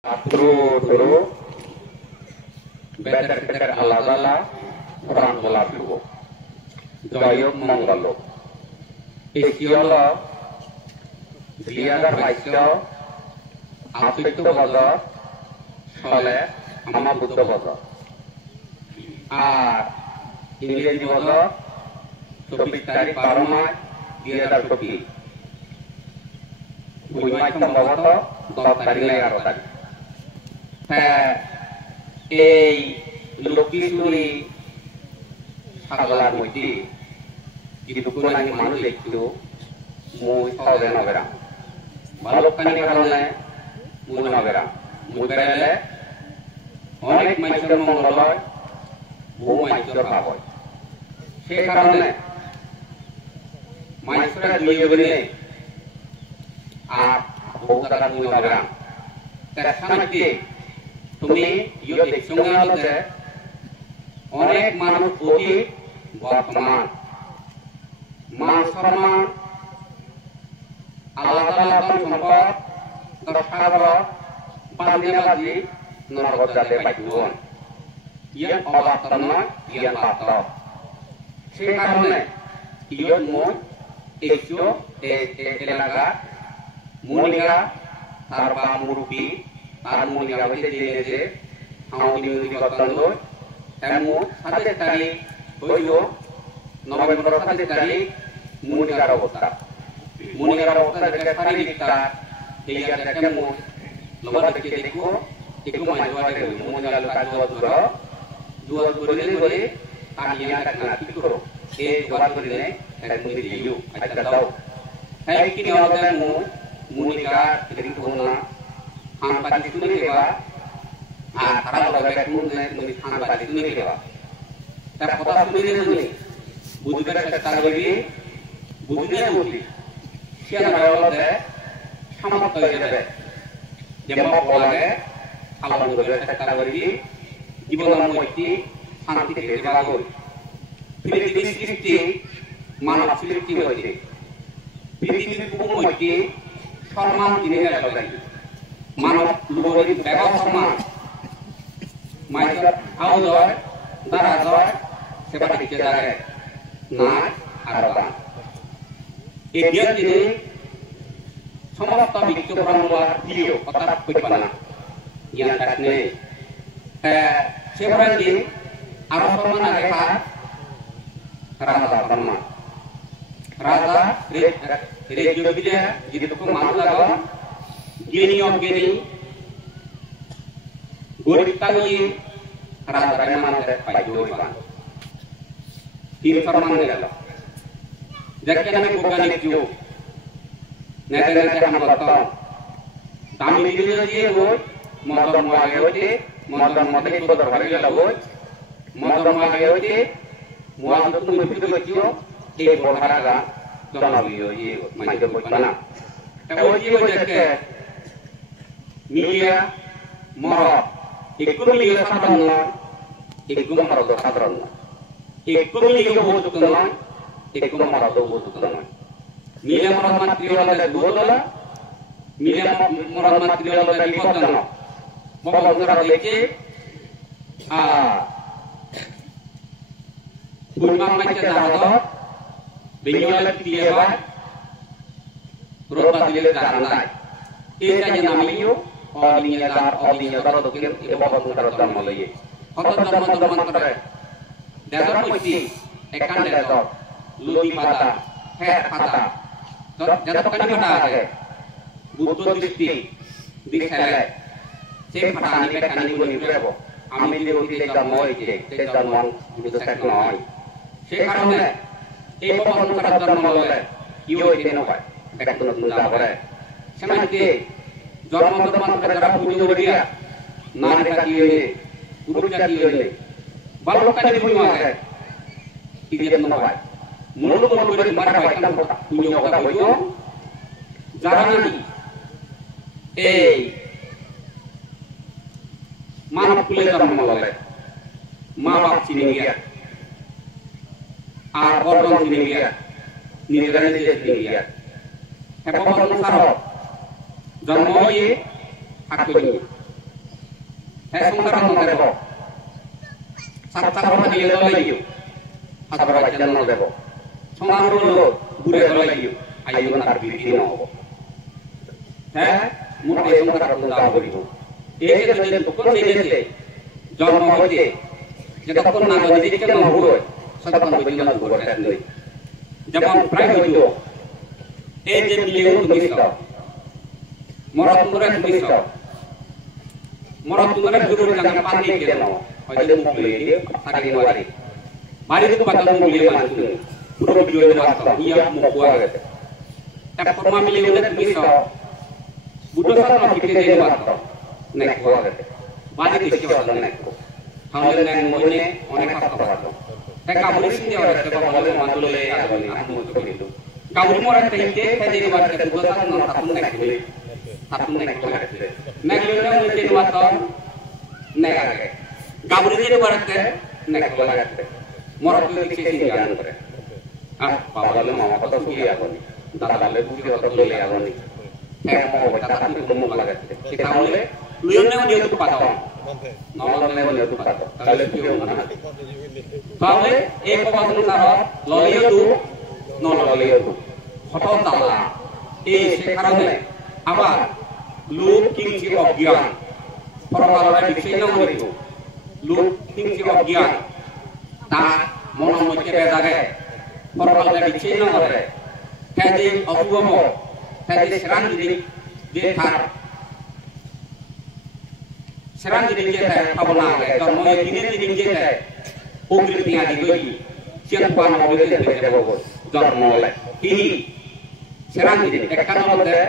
Turu beter-beter ala-ala orang melaku Jaya Manggala Isyolo Diagar Maisya Asitya Baga Sole Ama Buddha Baga আর ইংরেজি বাগা 24 তারিখ 12 মাস 2024 বুঝ মাস সম্ভবত 10 তারিখ 11 তারিখ হ্যাঁ এই লক্ষ্মীপুরি সাগলার মধ্যে যেটুকু নাকি মানুষ দেখছো মুই হবে নবেরা ভালোখানি কারণে মুই নবেরা মুই বেড়ালে অনেক মানুষের মঙ্গল হয় বহু মানুষের ভাব হয় সে কারণে মানুষরা দুইয়ে বলে আর বহু টাকা মুই নবেরা তার সামনে তুমি ইয়ে দেখছঙ্গে হলে অনেক মানুষ অতীত বর্তমান মান সম্মান আলাদা আলাদা সম্পদ দশটার বাজি নরগত যাতে পাইবন ইয়ান অবাস্তব নয় ইয়ান বাস্তব সে কারণে ইয়ান মই এসো এলাকা মনিরা তার বা মুরুবি আর মনিরা হইতে যে আমাদের নিউজ করতেন এমন 7 তারিখ হইল নভেম্বর 7 তারিখ মনিরার অবস্থা দেখে শারীরিকতা এই দেখে মন লবা দেখে দেখো একটু মাইওয়ারে মনিরার কাজ দুয়া করে আমি ইয়াটা না ঠিক করো এই জবাব করে নে এটা মুই দিও আচ্ছা দাও এই কি নিয়ম দেন মনিরা ঠিক হনা হান পাতি শুনে দেবা আর তারা লগে মুনে মুনি হান পাতি শুনে দেবা তার কথা শুনে শুনে বুঝতে চেষ্টা করবি বুঝতে বুঝবি সে নয়লতে সামর্থ্য হয়ে যাবে যেমন বলাগে আলাদা করে চেষ্টা করবি জীবনের মধ্যে শান্তি পেতে পারবো পৃথিবীর সৃষ্টি মানব সৃষ্টি হয়েছে পৃথিবীর মধ্যে সম্মান দিনে গেল মানব লোকের ব্যাপক সম্মান মাইকের আওয়াজ হয় দ্বারা হয় সেবা দিতে দাঁড়ায় নাচ আর গান এই দিনে সমস্ত বিক্ষোভের প্রিয় অর্থাৎ পরিপালনা জ্ঞান থাকলে সেবারে আরো সম্মান রেখা রাজা সম্মান রাজা রেডিও বিদ্যা যেটুকু মানুষ লাগা জ্ঞানী অজ্ঞানী গরিব তাগি রাজা মানুষের পাইতে হইবান তিন সম্মান গেল দেখেন আমি বৈজ্ঞানিক যুগ নেতে নেতে আমরা করতাম দামি দিলে দিয়ে হই মদন মাগে হইতে মদন মতে বদর ভারে গেল হই মদন মাগে হইতে মুয়াদ তুমি ভিতরে গিয়েও এই বড়ারা জনবিয় এই মাইকে বইনা ওই যে দেখে মিলিয়া মর একটু মিলিয়া সাধারণ নয় একটু মর সাধারণ নয় একটু মিলিয়া বহুত নয় একটু মর বহুত নয় মিলিয়া মর মাতৃওয়ালা দুদলা মিলিয়া মর মাতৃওয়ালা বিপদজনক বড়রা দেখে বুঝমান মাইকে দাঁড়াতো বেঙ্গলের দিয়েবা রোটা দিলে জানাই এটা যে নামিও অলিয়াদার দক্ষিণ এ বাবা জন্ম লইয়ে কত জন্ম করে দেশর মধ্যে একান দেশর লুই পাতা হ্যাঁ পাতা যত কানি পাতা আছে বুদ্ধ দৃষ্টি দিখালে সে পাতা নিবে কানি গুনি প্রেব আমি যে অতীতে জন্ম হয়েছে সে জন্ম কিন্তু শেষ নয় সে কারণে এই বাবা জন্ম ললে কি হইতে নয় এটা কোনো পূজা করে সেমাইতে জন্ম করে যারা পুজো করিয়া না দেখা কি হইলে পুরুষ জাতি হইলে বালকানি পুজো আছে কি যে নয় মূল করে মারা পাইতাম পুজো কথা হইতো যারা নাকি এই মানব কুলে জন্ম ললে মা বাপ চিনে গিয়া আর বর্তমান চিনে গিয়া নিজেরা নিজে চিনে গিয়া হ্যাঁ অনুসার জন্ম হয়ে থাকতে সংসার নদেব সাতটা কথা দিয়ে লাগিও সাতটা বাচ্চা নদেব সমাজ হলো ঘুরে লাগিও আইবন তার বিধি নহব হ্যাঁ মোটে সংসার চিন্তা করিব এই যে তখন দিয়েছে জন্ম হইতে যে তখন না দিদিকে নহবো সততন বৈদিন ঘুরে থাকলে যেমন প্রায় হইত এই যে মিলেও তুমি সব মরত করে তুমি সব মরত করে গুরু জানা পানি কেন হয়তো মুখ লিয়ে সারি মারি মারি তো পাতা মুখ লিয়ে মারি পুরো ভিডিও বাস্তব ইয়া মুখ কোয়া গেছে তারপর মা মিলে বলে তুমি সব বুটো সব কিতে দিয়ে বাস্তব নেক কোয়া গেছে বাড়ি দেখি বলে নেক আমাদের নেক মনে অনেক কথা বলতো তাই কাবুলি সিনে ওরা তো বলে মাতুলে আগলি আমি তো কইলো কাবুলি মোরা তেইতে খেদে বাড়তে বুটো সব না থাকুন নেক বলে থাকুন নেক কোয়া গেছে নেক লইনা মনে বাস্তব নেক আগে কাবুলি দিয়ে বাড়তে নেক কোয়া গেছে মোরা তো দেখি জ্ঞান করে বাবালে মামা কথা শুনি আগনি দাদালে বুঝি কথা লই আগনি হ্যাঁ মো বাচ্চা তো মুখ লাগাতে সে তাহলে লুইনে নিয়ে তো পাতাও নলনে নিয়ে তো পাতাও তাহলে কি হবে না তাহলে এই কথা অনুসার ললিও তো নললিও তো হঠাৎ তালা এই সে কারণে আবার লোক কিংচি অজ্ঞান পরমালয় বিশেষ নগরিত লোক কিংচি অজ্ঞান তা মনের মধ্যে বেদাগে পরমালয় বিশেষ নগরে খেদে অশুভ খেদে সেরান যে থার সেরান দিন যে থাকে পাবনা আগে জন্ম দিনে দিন যে থাকে প্রকৃতি আদি গই চিন পান বলে দেব জন্ম হলে কি সেরান দিন একান্ন মধ্যে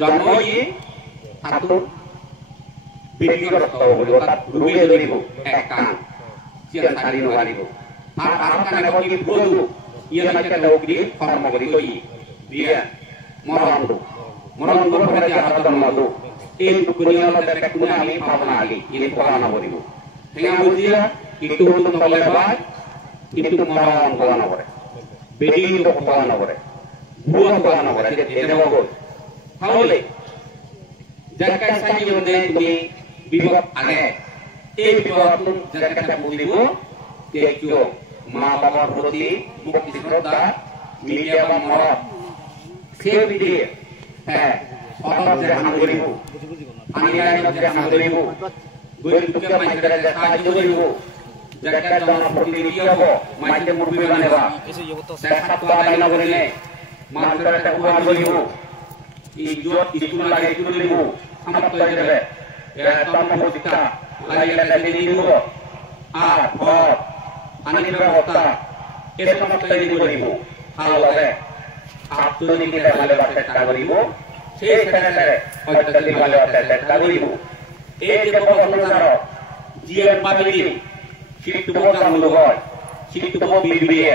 জন্ম ই আতু বিক্রিরত হলো তার রুগে ধরিব এক কান চিন সারি নগারিব আর আর কানে বলি প্রদু ইয়ে নাকে লৌকি কর্ম করি গই দিয়ে মরণ পরে আহার জন্ম দু এই দুনিয়ার মধ্যে কোন আমি পাবনা আলি ইনি পড়ানো করিব হেয়া বুঝিয়া একটু হতো তলে ভাই একটু মরণ পড়ানো করে বেদি তো পড়ানো করে ভুয়া পড়ানো করে যে দেব গো তাহলে জায়গা সাজি মধ্যে তুমি বিপদ আগে এই বিপদ জায়গাটা বুঝিব দেখো মা বাবার প্রতি মুক্তি শ্রদ্ধা মিলিয়া বা মরণ সে বিধি হ্যাঁ অতঃ যে হাম করিব আনিয়ায় যে হাম করিব গরিবকে মাইকে সাহায্য করিব জায়গা জন প্রতিনিধি হব মাইকে মুরবি বানাবা দেখা তো আদায় না করিলে মানুষের একটা উপহার করিব ইজ্জত স্কুল লাগে স্কুল দিব সামর্থ্য দেবে একদম প্রতিষ্ঠা লাগিয়ে লাগিয়ে দিব আর ঘর আনির ব্যবস্থা এ সমস্ত করিব তাহলে আত্মনিকে ভালো চেষ্টা করিব সেই ক্ষেত্রে হয়তো ভালো চেষ্টা করিব এই যে অনুসার জিএম পাবলিক শিক্ষিত মূল্য হয় শিক্ষিত বিবিএ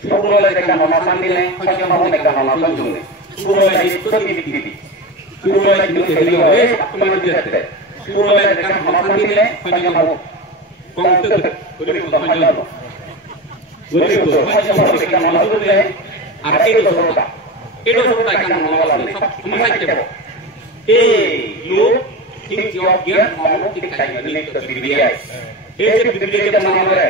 সুরলে দেখা ননাসান দিলে হয়তো নহনে দেখা ননাসান জুনে সুরলে ইস্তো বিবিবি সুরলে কিন্তু হেলি হয় তোমার দিতে সুরলে দেখা ননাসান দিলে হয়তো নহ কমতে করিব সমাজ গরিব হয়তো দেখা ননাসান দিলে আর এই দশটা এটা সবটা কেন মনোবল নেই সব সময় দেব এই লোক ঠিক যোগ্য মন ঠিক চাইলে তো বিবিআই এই যে বিবিআই কে মনে করে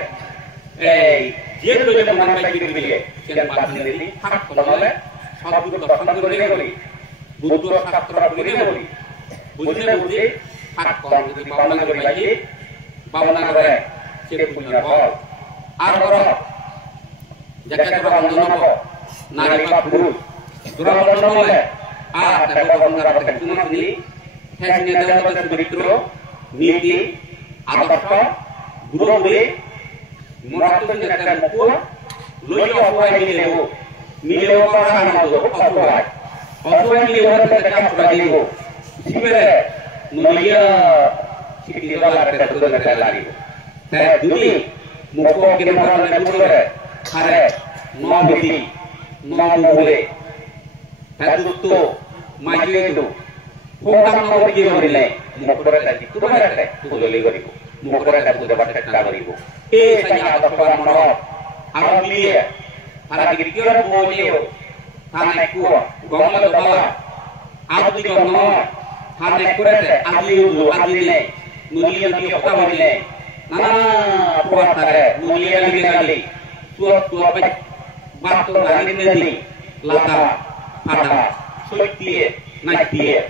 এই যে তো যে মন পাই বিবিআই কেন পাচ্ছেন দিদি হাত বলে সব গুলো দর্শন করে গলি বুদ্ধ শাস্ত্র করে গলি বুঝলে বুঝে হাত কম যদি ভাবনা করে লাগি ভাবনা করে সে পুণ্য ফল আর বড় যাকে তো বন্ধন হবো নারী বা পুরুষ দুরাবন্ধন হলে আর তাকে বন্ধন রাখতে কোনো দিন ফ্যাশনে দেওয়া চরিত্র নীতি আদর্শ গুরুগুলি মরাত্মক একটা মুখ লই অপয় মিলেও পারা আমাদের অপয় অপয় মিলেও একটা কাপড় দিব শিবেরে নলিয়া শিখতে লাগতে দুটো লাগিব হ্যাঁ যদি মুখ কিনে মরণে পুরো আরে নবতি নবলে হাদুত মাইকেটো ফোকাম নগর কি করিলে মুখরে লাগি তোমারে তুললি করিব মুখরে লাগু দেবা চেষ্টা করিব এই সাই আদর্শ মন আর মিলিয়ে আর গিরিয়র বলিও থানে কুয়া গমল বাবা আদি গম থানে কুরেতে আদিলে nulian dia apa ini nana puas tare nulian lagi kali tua pek batu dari nadi lata pada suitie naik dia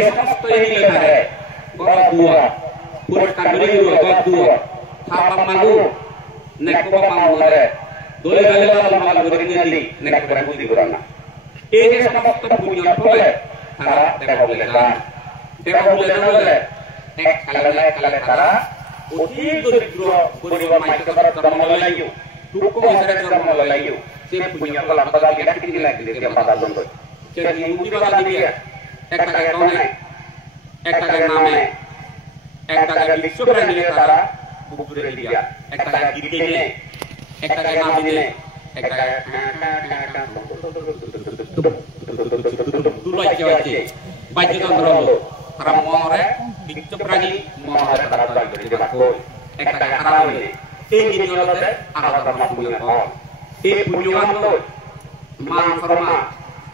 समस्त ini tare gua pur kanduri gua apa malu nek ko pamu tare dole gale malu beringali nek ko budi gurana ini समस्त punya tole tara teko bulekan oleh ek kala tara uti dudro beriwa mai kabar dharma layu dukung sare dharma layu se punya kala pada kita lagi dia pada dondo jadi uti bala dia ek kagak name ek kagak disubra ni tara bukure dia ek kagak gitine ek kagak namine ek kagak dulu aja baju kontrol ramore dicokrani mohar tara bagi bakko ek kagak harawini ini nyolode ala dharma punya punyuan lo man forma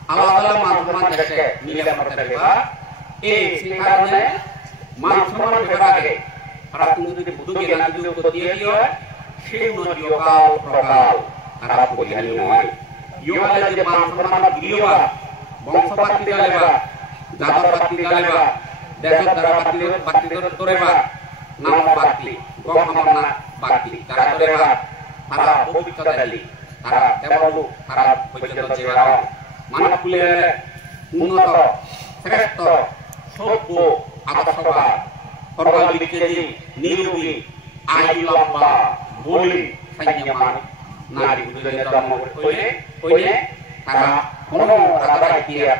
ala man dekke nila martaba sekarang man forma berage ratu di budu genan di ko dia sino dio kau prokal arab punya noi yo ala de man forma giwa bangsa pati galeba jabar pati galeba desa pati toreba nama pati gom hamana pati cara toreba para bobika dali para dewalu para pejata jewara mana pule unoto sresto sopo abasoba korban dikeji nirugi ayu lamba boli sanyaman nari budaya dhamma koine para kono radara kia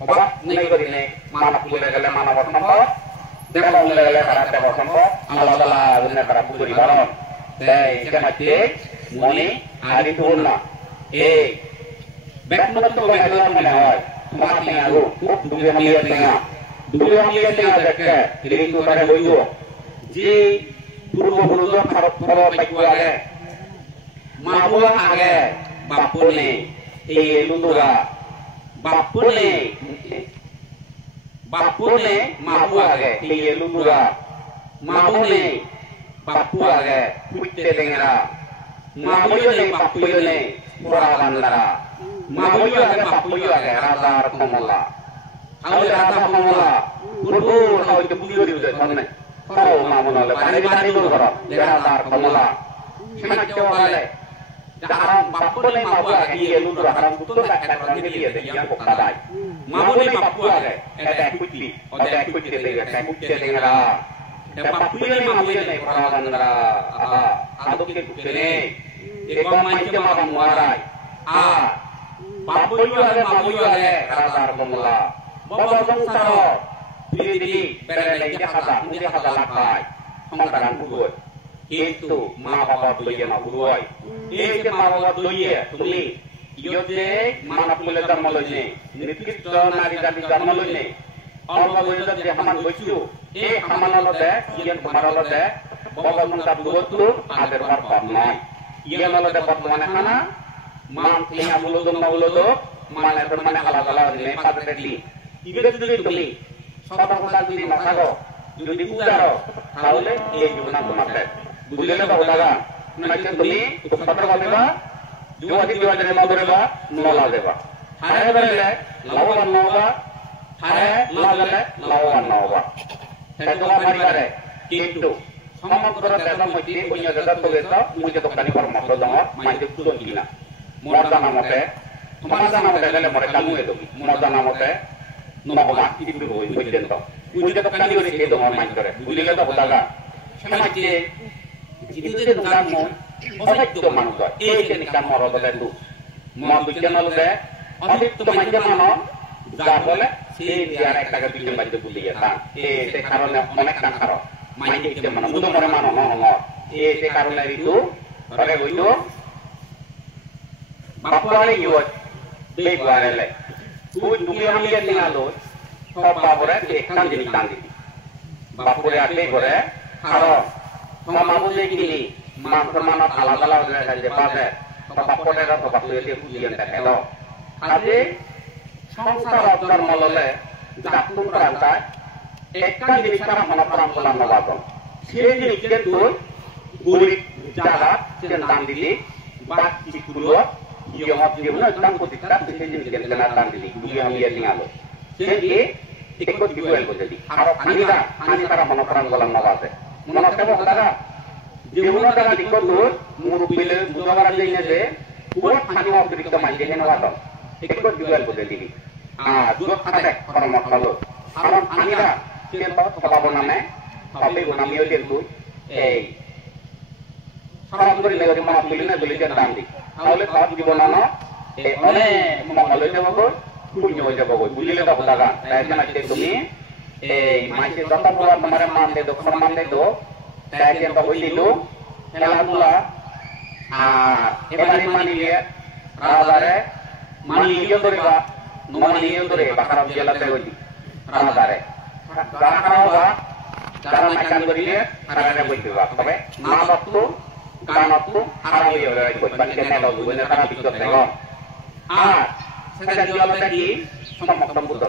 obat negorine mana pule gale mana wasampo dewa pule gale para dewa sampo alala dunne para puri baron dai kemate muni ari tunna bekno to bekno mane hoy mati aru dunia lihat dekke itu pada boyo ji purbo purbo harap baik wage mabua age bapune lundura bapune mabua age lundura mabune bapua age putte dengera mabuyone purawan lara mabuyo age radar komala awle rada komala purbo haw jebuyo di sanne haw mamuno le bari do gora le radar komala shema chowale daram bapune mabu age yelu haram kutun ka ekran dia de yang kokadai mabune bapu age ede kutti ode kutti de kutti de ngara de bapune mabune purawan lara adoke kukene ekam manche mabam warai bapuyo age radar komala baba saro pilih berelai hada ini hada lakai pengkaran buat itu ma baba doye ma buai itu ma baba doye tuli yote mana pule darmaloje nipit nari dari darmaloje Allah goyda de haman gochu haman lode yen kumaralode baba munta buatu ader bar patnai yen lode patmane hana man tiya bulodo maulodo mana termane ala ne padreli ibe tuli soba kota tuli masago judi pudaro haule jumna kumate bulele ba udaga naike tuli kupatra baleba juwadi juwadi ma bereba nola deba hare berele lawan noga hare lagale lawan noga teto marigare kintu সমগ্র দেশ মধ্যে অন্য দেশত গেছ মুজে দোকানি কর মত দঙ মাইতে তুদন কিনা মরদা নামতে সমাজা নামতে গেলে মরে কামু এদো মরদা নামতে নমা কিদিবি হই বুঝলেন তো মুজে দোকানি করে কে দঙ মাইতে করে বুঝলে তো হদাগা সমাজে জিদিতে দোকান মন অসত্য মানুষ এই কেন কাম মরদ দেদু মন বুঝলেন ললে অসত্য মাইতে মানো যা বলে সেই দিয়ার একটা বিজে মাইতে বুলিয়া তা সে কারণে অনেক কাম খারো main di mana udah mana mana ngomong karena itu pada itu bapak ini jual beli barang le dunia lihat tinggal lo bapak boleh kan jadi tandi bapak boleh ada boleh kalau sama boleh gini mana ala udah saja pada bapak boleh ada bapak boleh ujian takelo ada samsara termalole jatuh berantai একটা জিনিস তারা মনপ্রাণ করলাম নবাদন সেই জিনিস কিন্তু গরিব যারা দান দিলি বা চিকুলো ইয়মত জীবন একদম প্রতিষ্ঠা সেই জিনিস কিন্তু দান দিলি দুই আমি ইয়ালি আলো সেই একো দিবেল বলি আর আনি তারা মনপ্রাণ করলাম নবাদে মনতে বলতারা জীবন তারা দিকতো মুরুবিলে বুঝাবার জন্য যে পুরো স্থানীয় অতিরিক্ত মাইকে নবাদন একো দিবেল বলি আর দুটো খাতে পরামর্শ হলো কারণ আনিরা কিন্তু স্বভাব নামে সবই গুণামিও কিন্তু এই সরাসরি লেগে মাছ তুলি না তুলি দাম দিই তাহলে সব জীবন অনেক মঙ্গল হয়ে যাবো গো পুণ্য হয়ে যাবো গো বুঝলে তো দাদা তাই জন্য তুমি এই মাইকে যত পুরা তোমার মান দে দো সম্মান দে দো তাই জন্য হই দিল খেলাধুলা আর এবারে মানিয়ে রাজারে মানিয়ে ধরেবা নমানিয়ে ধরে বাকারাম জেলাতে হইলি রাজারে যারা খাওয়া যারা নাকান করিলে তারা বইবা তবে না বস্তু গানত্ব হারাই হয়ে বইবান কেন বলবো তারা বিকট দেব আর সেটা জলতে কি সমস্ত বুদ্ধ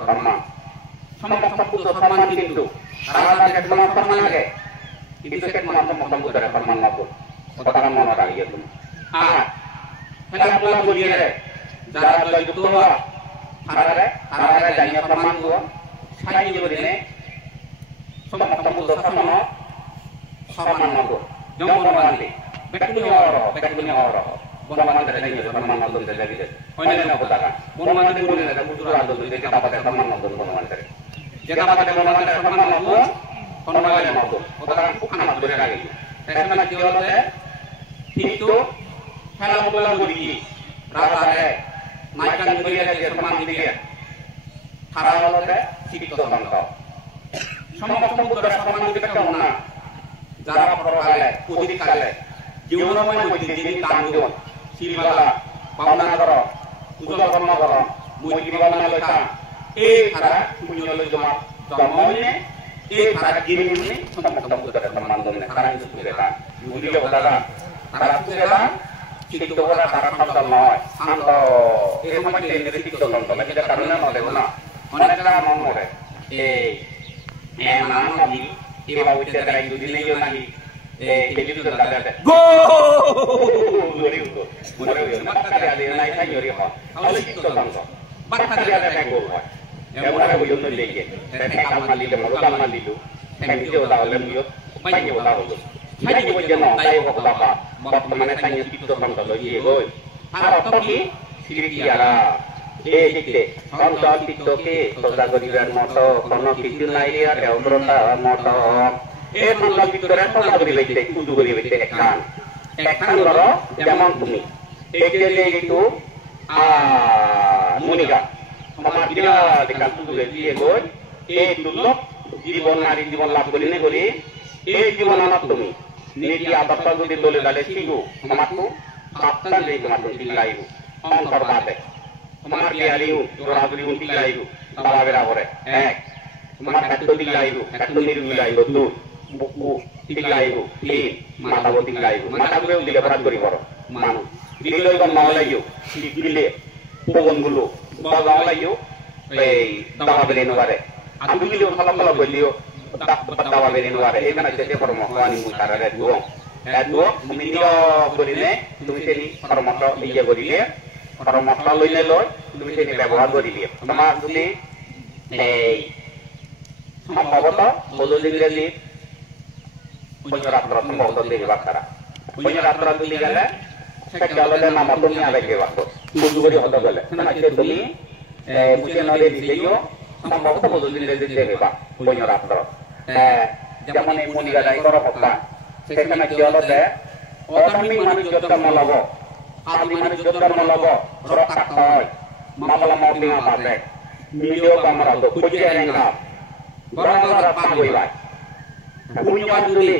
সম্মান কিন্তু রাজাকে সম্মান আগে কিন্তু সে সমস্ত বুদ্ধের সম্মান না বল কথা মনে রাখিয়ে তুমি আর খেলাধুলা করিয়ে যারা যুক্ত হওয়া হারারে জানিয়ে সম্মান দিব সাহায্য করিলে সমস্ত বুদ্ধ সম্মান নব জঙ্গলমান্তি বেকুনি হওয়ার বনমান্তি নাই সম্মান নদন দেবে অন্য কথা বনমান্তি বলে না কুতুরা আদল দিতে কাপাতে সম্মান নদন বনমান্তি যেটা কাপাতে বনমান্তি সম্মান নব সম্মান নব কথা কুখানা ধরে রাখি এখানে কি হলো কিন্তু খেলাধুলা করি রাজারে নাইকান করিয়ে যে সম্মান দিলে খারাপ হলে শিক্ষিত সন্ত সমস্ত বুদ্ধ সম্মান দিতে কেমন না যারা পরকালে অতীতকালে জীবনময় মধ্যে যিনি দান দিবেন শিলবালা পাওনা কর উজ্জ্বল কর্ম কর মৈত্রী ভাবনা লৈছা এই ধারা পুণ্যলৈ জমা জন্মনে এই ধারা গিরিমুনি সমস্ত বুদ্ধের সম্মান দেবেন কারণ সুরেলা বুঝিলে দাদা তারা সুরেলা শিক্ষিত করা তারা শব্দ নয় শান্ত এই সময় শিক্ষিত সন্ত এটা কারণে নয় না অনেকটা মন মরে এই নাম নামি iba uite dari dunia yo nagi jadi itu ada go lori itu maka ada naik lagi lori ho kalau itu tangso maka ada go ya mula go yo lagi tapi kamal itu tapi itu tahu lemu banyak tahu banyak go jeno tayo ko apa bagaimana tanya itu tangso lagi go harap toki siritiara দেখতে সন্তান পিতকে সদাগরির মতো কোন কিছু নাই আর এউদ্রতা মতো এর মতলব ভিতরে সদাগরি লইতে কুদু করি লইতে একখান করো যেমন তুমি একে যেহেতু মুনিগা আমার বিরা দেখা কুদু দিয়ে গই এই দুর্লভ জীবন নারী জীবন লাভ করি নে করি এই জীবন আনার তুমি নীতি আদর্শ যদি দলে দালে শিখু আমার তো আপনার যে তোমার শিখাইব অন্তর বাদে তোমার বিহারিও জোড়াগুলি উন্টি লাইব তালা বেড়া করে এক তোমার খাদ্য দিক লাইব খাদ্য নিরুগি লাইব দুই বুকু ঠিক লাইব তিন মাথাবো ঠিক লাইব মাথাগুলো দিলে অপরাধ করি বড় মানুষ দিলে এবার নলাইও দিলে পবনগুলো নলাইও এই দাবা বেড়ে নেবারে আমি দিলেও ফলা ফলা করলেও দাবা বেড়ে নেবারে এখানে যেতে পরামর্শ আনি মুখারে দুও দুও মিনিয় করিলে তুমি সেই পরামর্শ ইয়ে করিলে পরামর্শ লইলে লয় তুমি সেই ব্যবহার করিলে তোমার যদি এই সম্ভবত বদল ইংরেজি পঞ্চরাত্র সম্ভবত দেখবার তারা পঞ্চরাত্র তুলি গেলে সেটা হলে নামত তুমি আবেগে বাক্য বুঝু করি হতে গেলে তুমি বুঝে নলে দিলেও সম্ভবত বদল ইংরেজি দেখবা পঞ্চরাত্র যেমন এই মনিকা দায়ী করা হত্যা সেখানে কি হলো যে অধার্মিক মানুষ জন্ম লব আদি মানুষ জন্ম লব রক্ষা হয় মামলা মৌতি না পাবে মিলিও কামরা তো খুঁজে রেখা বড় পাগইবাই পুণ্যবান যদি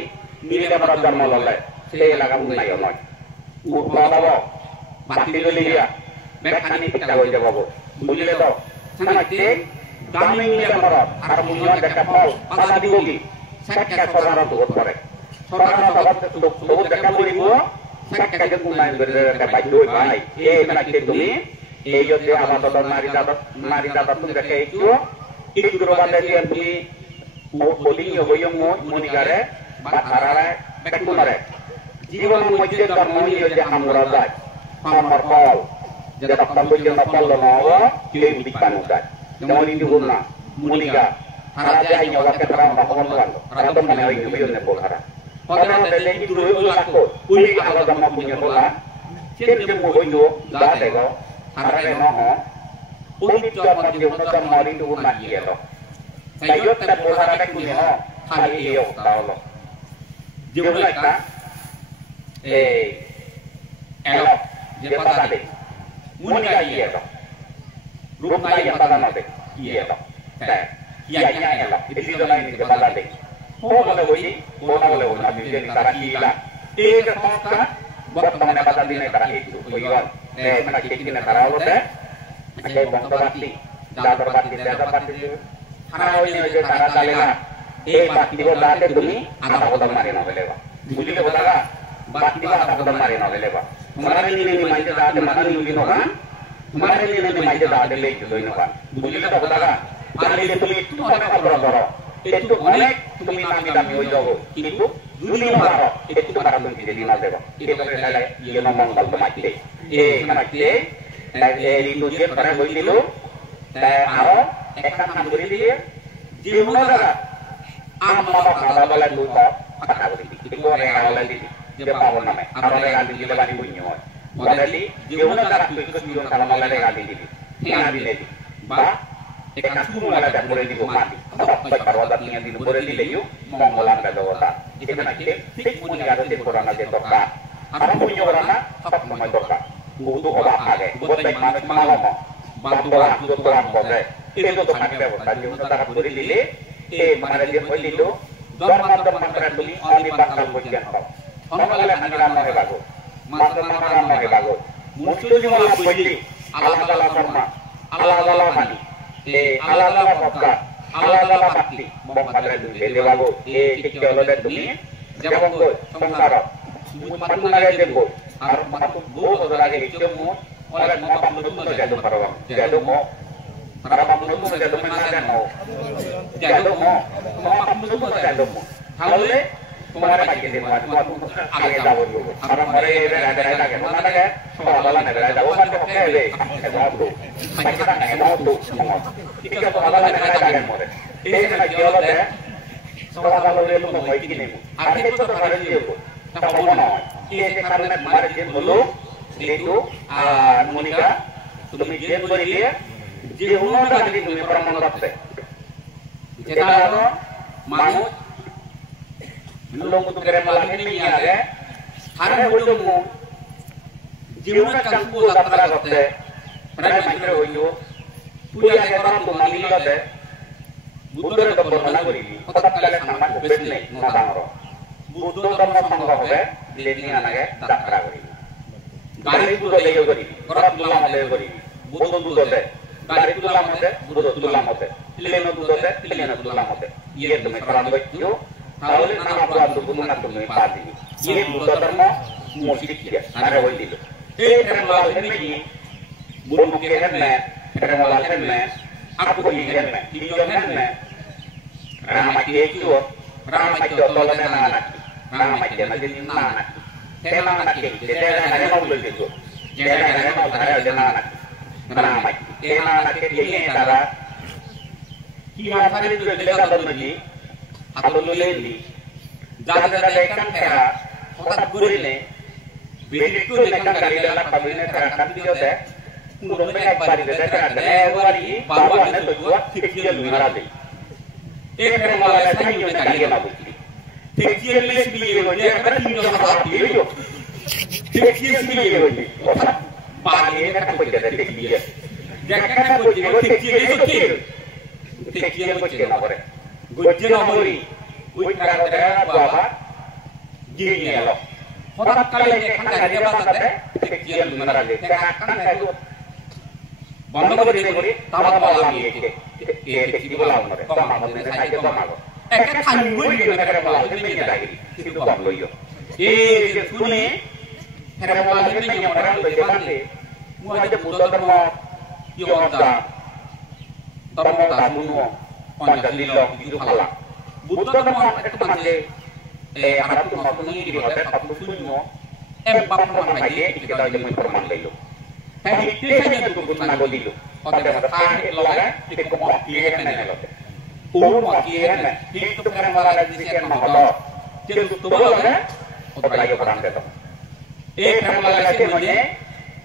মিলে বড় জন্ম ললে সেই এলাকা উন্নয় নয় লব বাতি ললি দিয়া বেখানি পিতা হয়ে যাব বুঝলে তো সেনাকে দামি মিলে বড় আর পুণ্য দেখা ফল পালা দিব কি সেটা সরকার দোষ করে সরকার বহুত দেখা করিব সেটা যে উন্নয়ন করে দেখা বাধ্য হয় এই সেনাকে তুমি এই যে আমাদের নারী দাদা তুমি দেখে একটু বাদে দিয়ে তুমি Poli yogoyong munigare batarare bekunare. Jiwan mujhe dharmoni je amura jai. Amar pol. Jadi tambu je napol lonawa kiri budikan udat. Jangan ini guna muniga. Haraja nyoga ke terang bahwa tuan. Haraja tuh mana lagi biar nepol hara. Orang dari itu dulu ulako. Uli kalau sama punya bola. Cek jemu boyo. Dah dego. Haraja noho. Uli coba dia untuk mari itu guna dia loh. Saya tak boleh haraja punya ho. Hari iyo tahu loh. Jauh lagi. Elok. Dia pada deh. Muniga iya loh. Rumah yang pada nanti. Iya loh. Iya elok. Itu juga lain di pada deh. Boleh boleh nabi jadi cara gila. Ega hoka buat teman kata di negara itu. Tujuan. Mana cikin negara lo deh. Ada bangsa bati. Datar bati. Harau ini aja cara dalela. Bati lo date demi anak kota marina belewa. Budi ke kota bati lo anak kota marina belewa. Kemarin ini main date mana ini kan? Kemarin ini main date lagi itu kan. Budi ke kota Ada itu ada apa itu oleh kami ojo itu dunia baru itu barang yang jadi nazar itu saya yang ngomong kalau mati mati itu dia pada begitu itu aro ekan namburi dia di mana apa bala lupa kata begitu itu orang awal di dia pawon nama aro legal di legal di bunyi modali di mana cara itu sebelum kalau malah legal di ini ini ba Ikan semua ada boleh dikomandi. Baik perwatannya di boleh dileyu, mengolong ada wata. Itu kan aja. Tik punya ada di kurang aja torka. Apa punya orang apa nama torka? Butuh obat aja. Buat baik mana cuma ngomong. Bantuan kode. Itu tuh kan ada wata. Jadi kita boleh dile. Mana dia boleh dilu. Dorman tuli oli bakal bujian kau. Orang lain hanya mau hebago. Masa mau hebago. Muncul juga boleh. Ala forma. Ala mani. Ala popka, ala bakti, mempadre dulu. Dewago, kecolo dan demi, jawago, songkaro. Matu lagi jenggo, harus matu go, lagi jenggo, oleh mau pamulu jadum parawang, jadum mau, para pamulu jadum mana mau, jadum mau pamulu jadum mau. Kalau le, kemarin pagi dia mau agak jauh dulu. Orang mereka ada lagi, mana lagi? Soalnya ada jauh kan oke le, jauh. Kita nggak mau tuh semua. Jika soalnya ada mau deh. Ini lagi kalau deh, soalnya kalau dia mau begini, artinya itu terkadang dia bu. Tapi mau, ini karena kemarin dia belum itu Monica, demikian boleh dia umur tadi itu perempuan rapte. Kita mau belum untuk keremalan ini ada, karena belum jiwa kan pula teragate. Pernah mikir ojo, punya orang tuh mandi lote, butuh ada beberapa naguri, tetap kalian sama besne, ngadangro. Butuh orang sanggup be, ini anaknya tak teraguri. Gari itu ada yang gori, orang tuh lama ada gori, butuh tuh deh, gari itu lama deh, butuh tuh lama deh, pilih tuh lama deh. Iya tuh mereka begitu. Kalau nama Tuhan tuh gunung atau padi, ini butuh termo musik dia, ada begitu. Termalah ini. Bulu keren me, perempuan me, aku keren me, hijau me, ramai itu tolong anak, ramai jadi anak, tema anak itu, jadi mau begitu, jadi mau ada anak, ramai, anak ini cara, kian hari itu dekat lagi, atau lagi, jangan ikan tera, otak gurine, begitu ikan dari dalam kabinnya terakan dia deh. Murung banyak bari desa ada wari baru ada tujuan kecil luar ada. Malah saya nyuruh kalian apa? Kecil lebih lebih ada tinggal apa itu? Kecil lebih lebih. Bari kan berbeda kecil. Jangan kan berbeda kecil itu kecil. Kecil berbeda apa? Kecil amori. Wih cara apa? Gini loh. Otak kalian kan dari apa tadi? Kecil luar ada. Kan saya বন্ধ করে দিলে তারা বলা গিয়েছে কি বলা হবে তো আমাদের সাইডে তো মাগো একা খানি বই করে বলা হচ্ছে মেয়ে দাঁড়িয়ে কিন্তু কম লইও এই যে শুনে এরা বলা হচ্ছে মেয়ে মরা লইতে পারলে মুহাজে বুদ্ধ ধর্ম কি অবস্থা তরম তা মুনো পঞ্চাশ দিন কিছু খালা buddha ধর্ম একটু মানে harap tu mau ni di hotel satu sunyo bap man mai kita je mun perman lelo tapi dia tu pun na golilu pada mata lo la ti ko ki ne lo mo ki ne itu kan mala di sian mahalo ti tu bolo ne otra yo perang deto kan mala di mane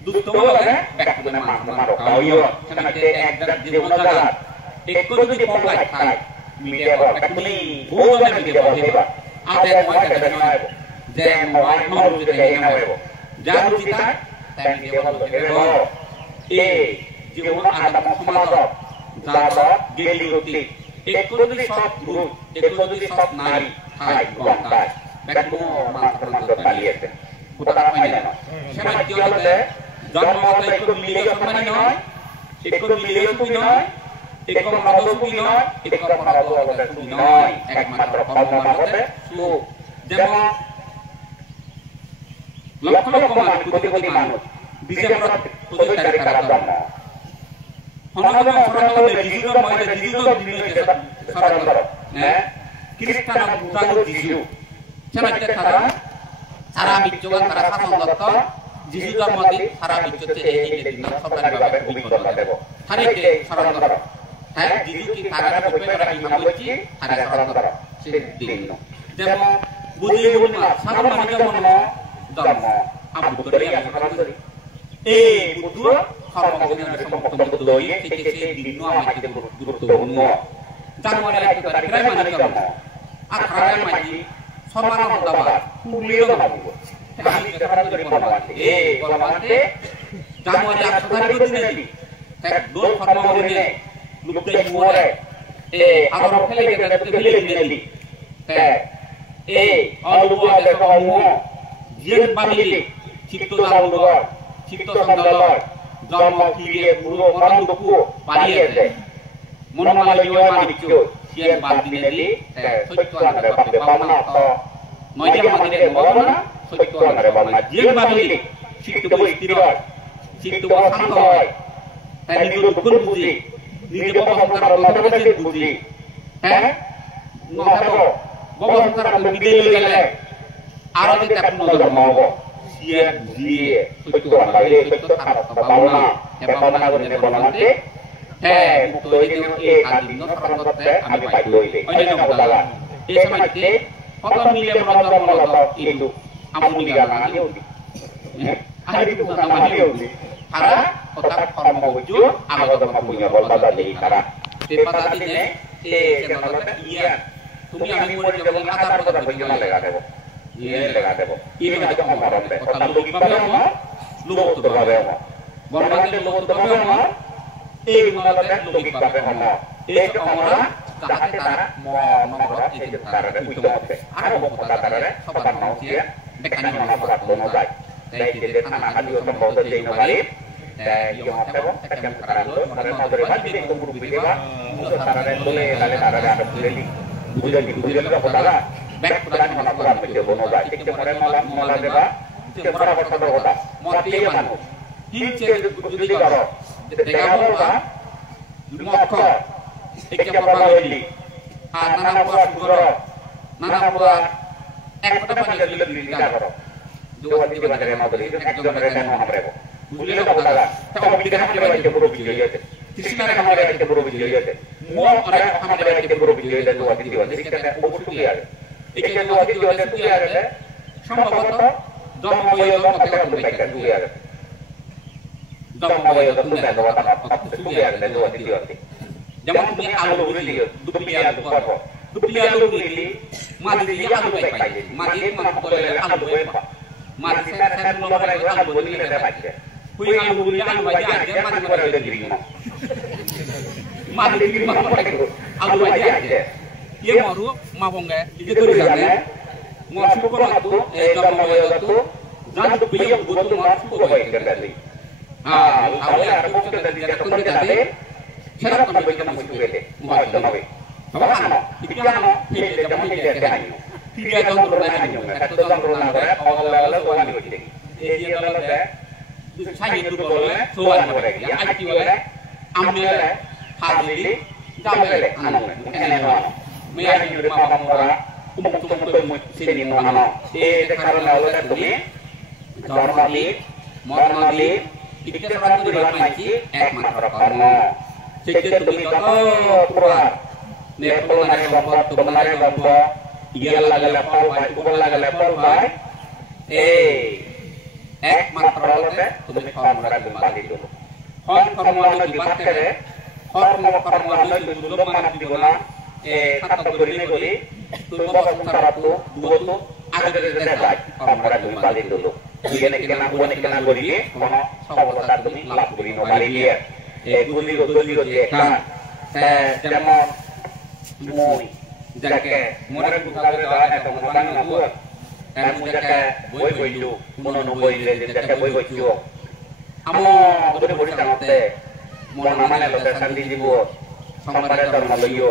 দুটো বলে ব্যাক মানে মারো কাউyo kana te ekdak di unagal ekko যদি পলাই খায় মিডিয়া বল একনি ভোজন মিডিয়া বল দেবা ate moi kada naebo je moi no de naebo jaru kita tan dia bol debo জীবন ada সমাজ যাবা গেলি গতি ekko যদি সব গ্রুপ ekko যদি সব নারী খায় গন্তায় ব্যাকনো মানসম্মান পালিয়েছে কোটা পাই না সমাজ কি হলো জন্মগত একটু মিলিয়ে সম্মানী নয় একটু মিলিয়ে সুখী নয় একটু মদ সুখী নয় একটু মদ হলে সুখী নয় একমাত্র কর্ম হতে সুখ যেমন লক্ষ লক্ষ মানুষ কোটি কোটি মানুষ ডিসেম্বর 25 তারিখ তারা জন্ম সমাজে অপরাধ যিশুর মধ্যে যিশুর দিনে স্মরণ করো হ্যাঁ খ্রিস্টান বুতাগো যিশু সমাজে সারা বিশ্ববান তারা শাসন দত্ত যিশু জন্মদিন সারা বিশ্বতে এই দিন সরকারিভাবে অভিজ্ঞতা দেব হারিকে স্মরণ করো হ্যাঁ যিশু কি তারা রূপে করা ইমাম বলছি হারে স্মরণ করো সেই দিন যেমন বুঝিয়ে বলুন সাধারণ জন্ম জন্ম আবু তরি স্মরণ করি এই বুদ্ধ সর্বজনীন সমস্ত বুদ্ধ হয়ে থেকে সেই দিন আমাদের গুরুত্বপূর্ণ জানুয়ারি 1 তারিখ মানে জন্ম আর খারাপ মাঝি সম্মান দাবা পুলিও দাবা kami sekarang dari Bonawante. Bonawante, kamu ada aksesoris itu nanti. Tek dua formal ini, lupa muore. Agar kali kita dapat beli nanti. All ada kamu, jian balik, cipto sandalor, cipto sandalor, jama kiri buru orang duku, balik aja. Monomal jual manicure, jian balik nanti. Soalnya ada pakai paman atau, noja mati deh mana? Soalnya ada banyak jian balik, situ beristirahat, situ bersantai, tadi duduk berbuji, di bawah angkara berbuji buji, ngapa? Bawah angkara berbuji lele, arah kita pun udah mau, siap buji, soalnya balik, soalnya harap bauna, bauna gini bauna nanti, mukto ini kali ini orang kota, kami baik loile, oh ini yang utara, sama ini, kalau milih menonton melotot itu. Amun digalangan undi. Hari itu namanya undi. Karena otak orang mau wujud, anggota punya bola dari cara. Tempat tadi ne, channel iya. Tumi ami mau jalan atar kota penjualan lega debo. Iya lega debo. Ini ada orang deh. Kota logi pakai apa? Logo tu pakai apa? Bola itu logo tu pakai apa? Malah deh logi pakai apa? Orang kahati tara mau nomor itu tara deh itu apa? Ada mau kota tara deh, sobat mau dia. Bekani mana berat lono dai. Dai tidak anak adik orang bawa dari Nogari. Dai yang apa? Tekam kerana mana mau dari mana dia kumpul beli apa? Musuh sarana boleh ada ada beli. Bukan juga kota. Bek berani mana berat pergi lono dai. Kita malah deba. Kita berapa kota kota. Mau dia mana? Hince jadi karo. Dengan apa? Moko. Ikan apa lagi? Nana buat guru. Nana buat একটা পানি দিলে দিদিটা করো দুবার দিকে বাজারে না বলি একজন রেডার না আমরা বুঝলে তো দাদা তো বিদিকে আমাদের বাড়িতে পুরো ভিডিও আছে কৃষ্ণারে আমাদের বাড়িতে পুরো ভিডিও আছে মো আরে আমাদের বাড়িতে পুরো ভিডিও আছে দুবার দিকে আছে এটা অবশ্যই আছে এটা দুবার দিকে আছে কি আছে সম্ভবত দমবয় মতে কথা দুই আছে দমবয় তো তুমি দাও কথা তুমি আছে দুবার দিকে আছে যেমন তুমি আলু বুঝলি দুপলি আলু করো দুপলি আলু বুঝলি mati dia alu baik baik, mati itu mana boleh alu baik pak, mati saya belum pernah alu boleh ada baik, kui alu boleh alu baik aja, mati boleh ada diri mati diri mana baik alu baik aja, dia maru mau enggak, dia tu dia, mau syukur aku, jam mau itu, jangan tu biar buat tu mau syukur baik dari, awalnya aku tu dari dia tu tadi, saya kan baik nama itu bete, mau itu mau. Apa? Ikan ini jamu ini dia hanya. Tiga tahun turun hanya. Satu tahun turun ada. Awal-awal tuan itu jadi. Ini adalah deh. Saya itu boleh. Tuan mereka. Yang aktif boleh. Ambil. Hadili. Jambil. Anak. Mungkin yang mana. মেয়া জুড়ে মামা মোরা উমুক তুমুক সিনি মহানো এই কারণে হলো তুমি ধর্মালি মর্মালি ইকে সরাসরি মাইকি একমাত্র কর্ম সেটা তুমি যত পুরা নেপলনারে সম্পদ তোমারে গম্ব ইয়াল লাগালে ফল পাই উপর লাগালে ফল পাই এই একমাত্র হলতে তুমি কর্মটা বিবাদি দিলো কর্ম বিবাদে কর্ম দুলো মানা দিব না খাদ্য করিনে করি তুই সংসারটো দুটো আগে দেখাই কর্মটা বিবাদি দিলো ইগেনে কেনা করিলে কোন সফলতা তুমি লাভ করি নপারিলে গুলিগো যে কান যেমন মই যাকে মনে বুঝাবে দেওয়া এত মোবাইল না বুঝ মুজাকে বই বইলু মনো বইলে যাকে বই বইছো আমো বড় বড় জানতে মন মানে লোকে শান্তি দিব সম্মানে ধর্ম লইও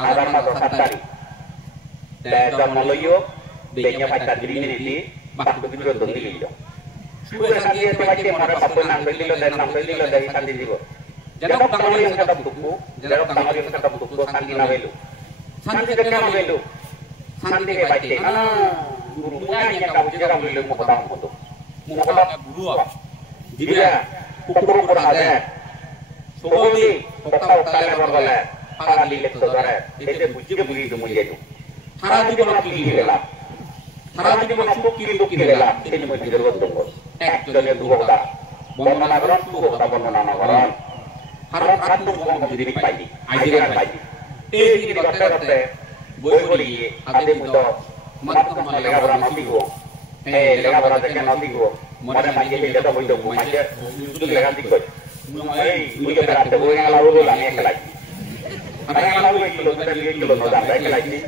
আদার মাত্র সাতারি ধর্ম লইও বেnya pacar diri ini waktu itu udah dong dilo sudah santi sebagai mana papun nang dilo dan nang dilo dari santi dilo jadi tanggal yang kita butuh jadi tanggal yang kita butuh santi nawelu santi dekat nawelu santi baik gurunya yang kamu juga nawelu mau ketemu guru jadi ukur ada sogoli kota kalian bergala pangan lihat saudara itu bujuk begitu menjadi Hara juga kiri Hara juga kiri lah. Ini mau jadi lontong. Jadi dua kota. Bono nagaran dua kota bono nagaran. Hara satu bono jadi pagi. Ajaran pagi. Ini kata boy ada muda. Mata malega orang nabigo. Lega orang tekan nabigo. Mana lagi kita boy dong. Macam itu lega nabigo. Mungkin berarti boy yang lalu lah yang lagi. Ada yang lalu kilo nodang lagi.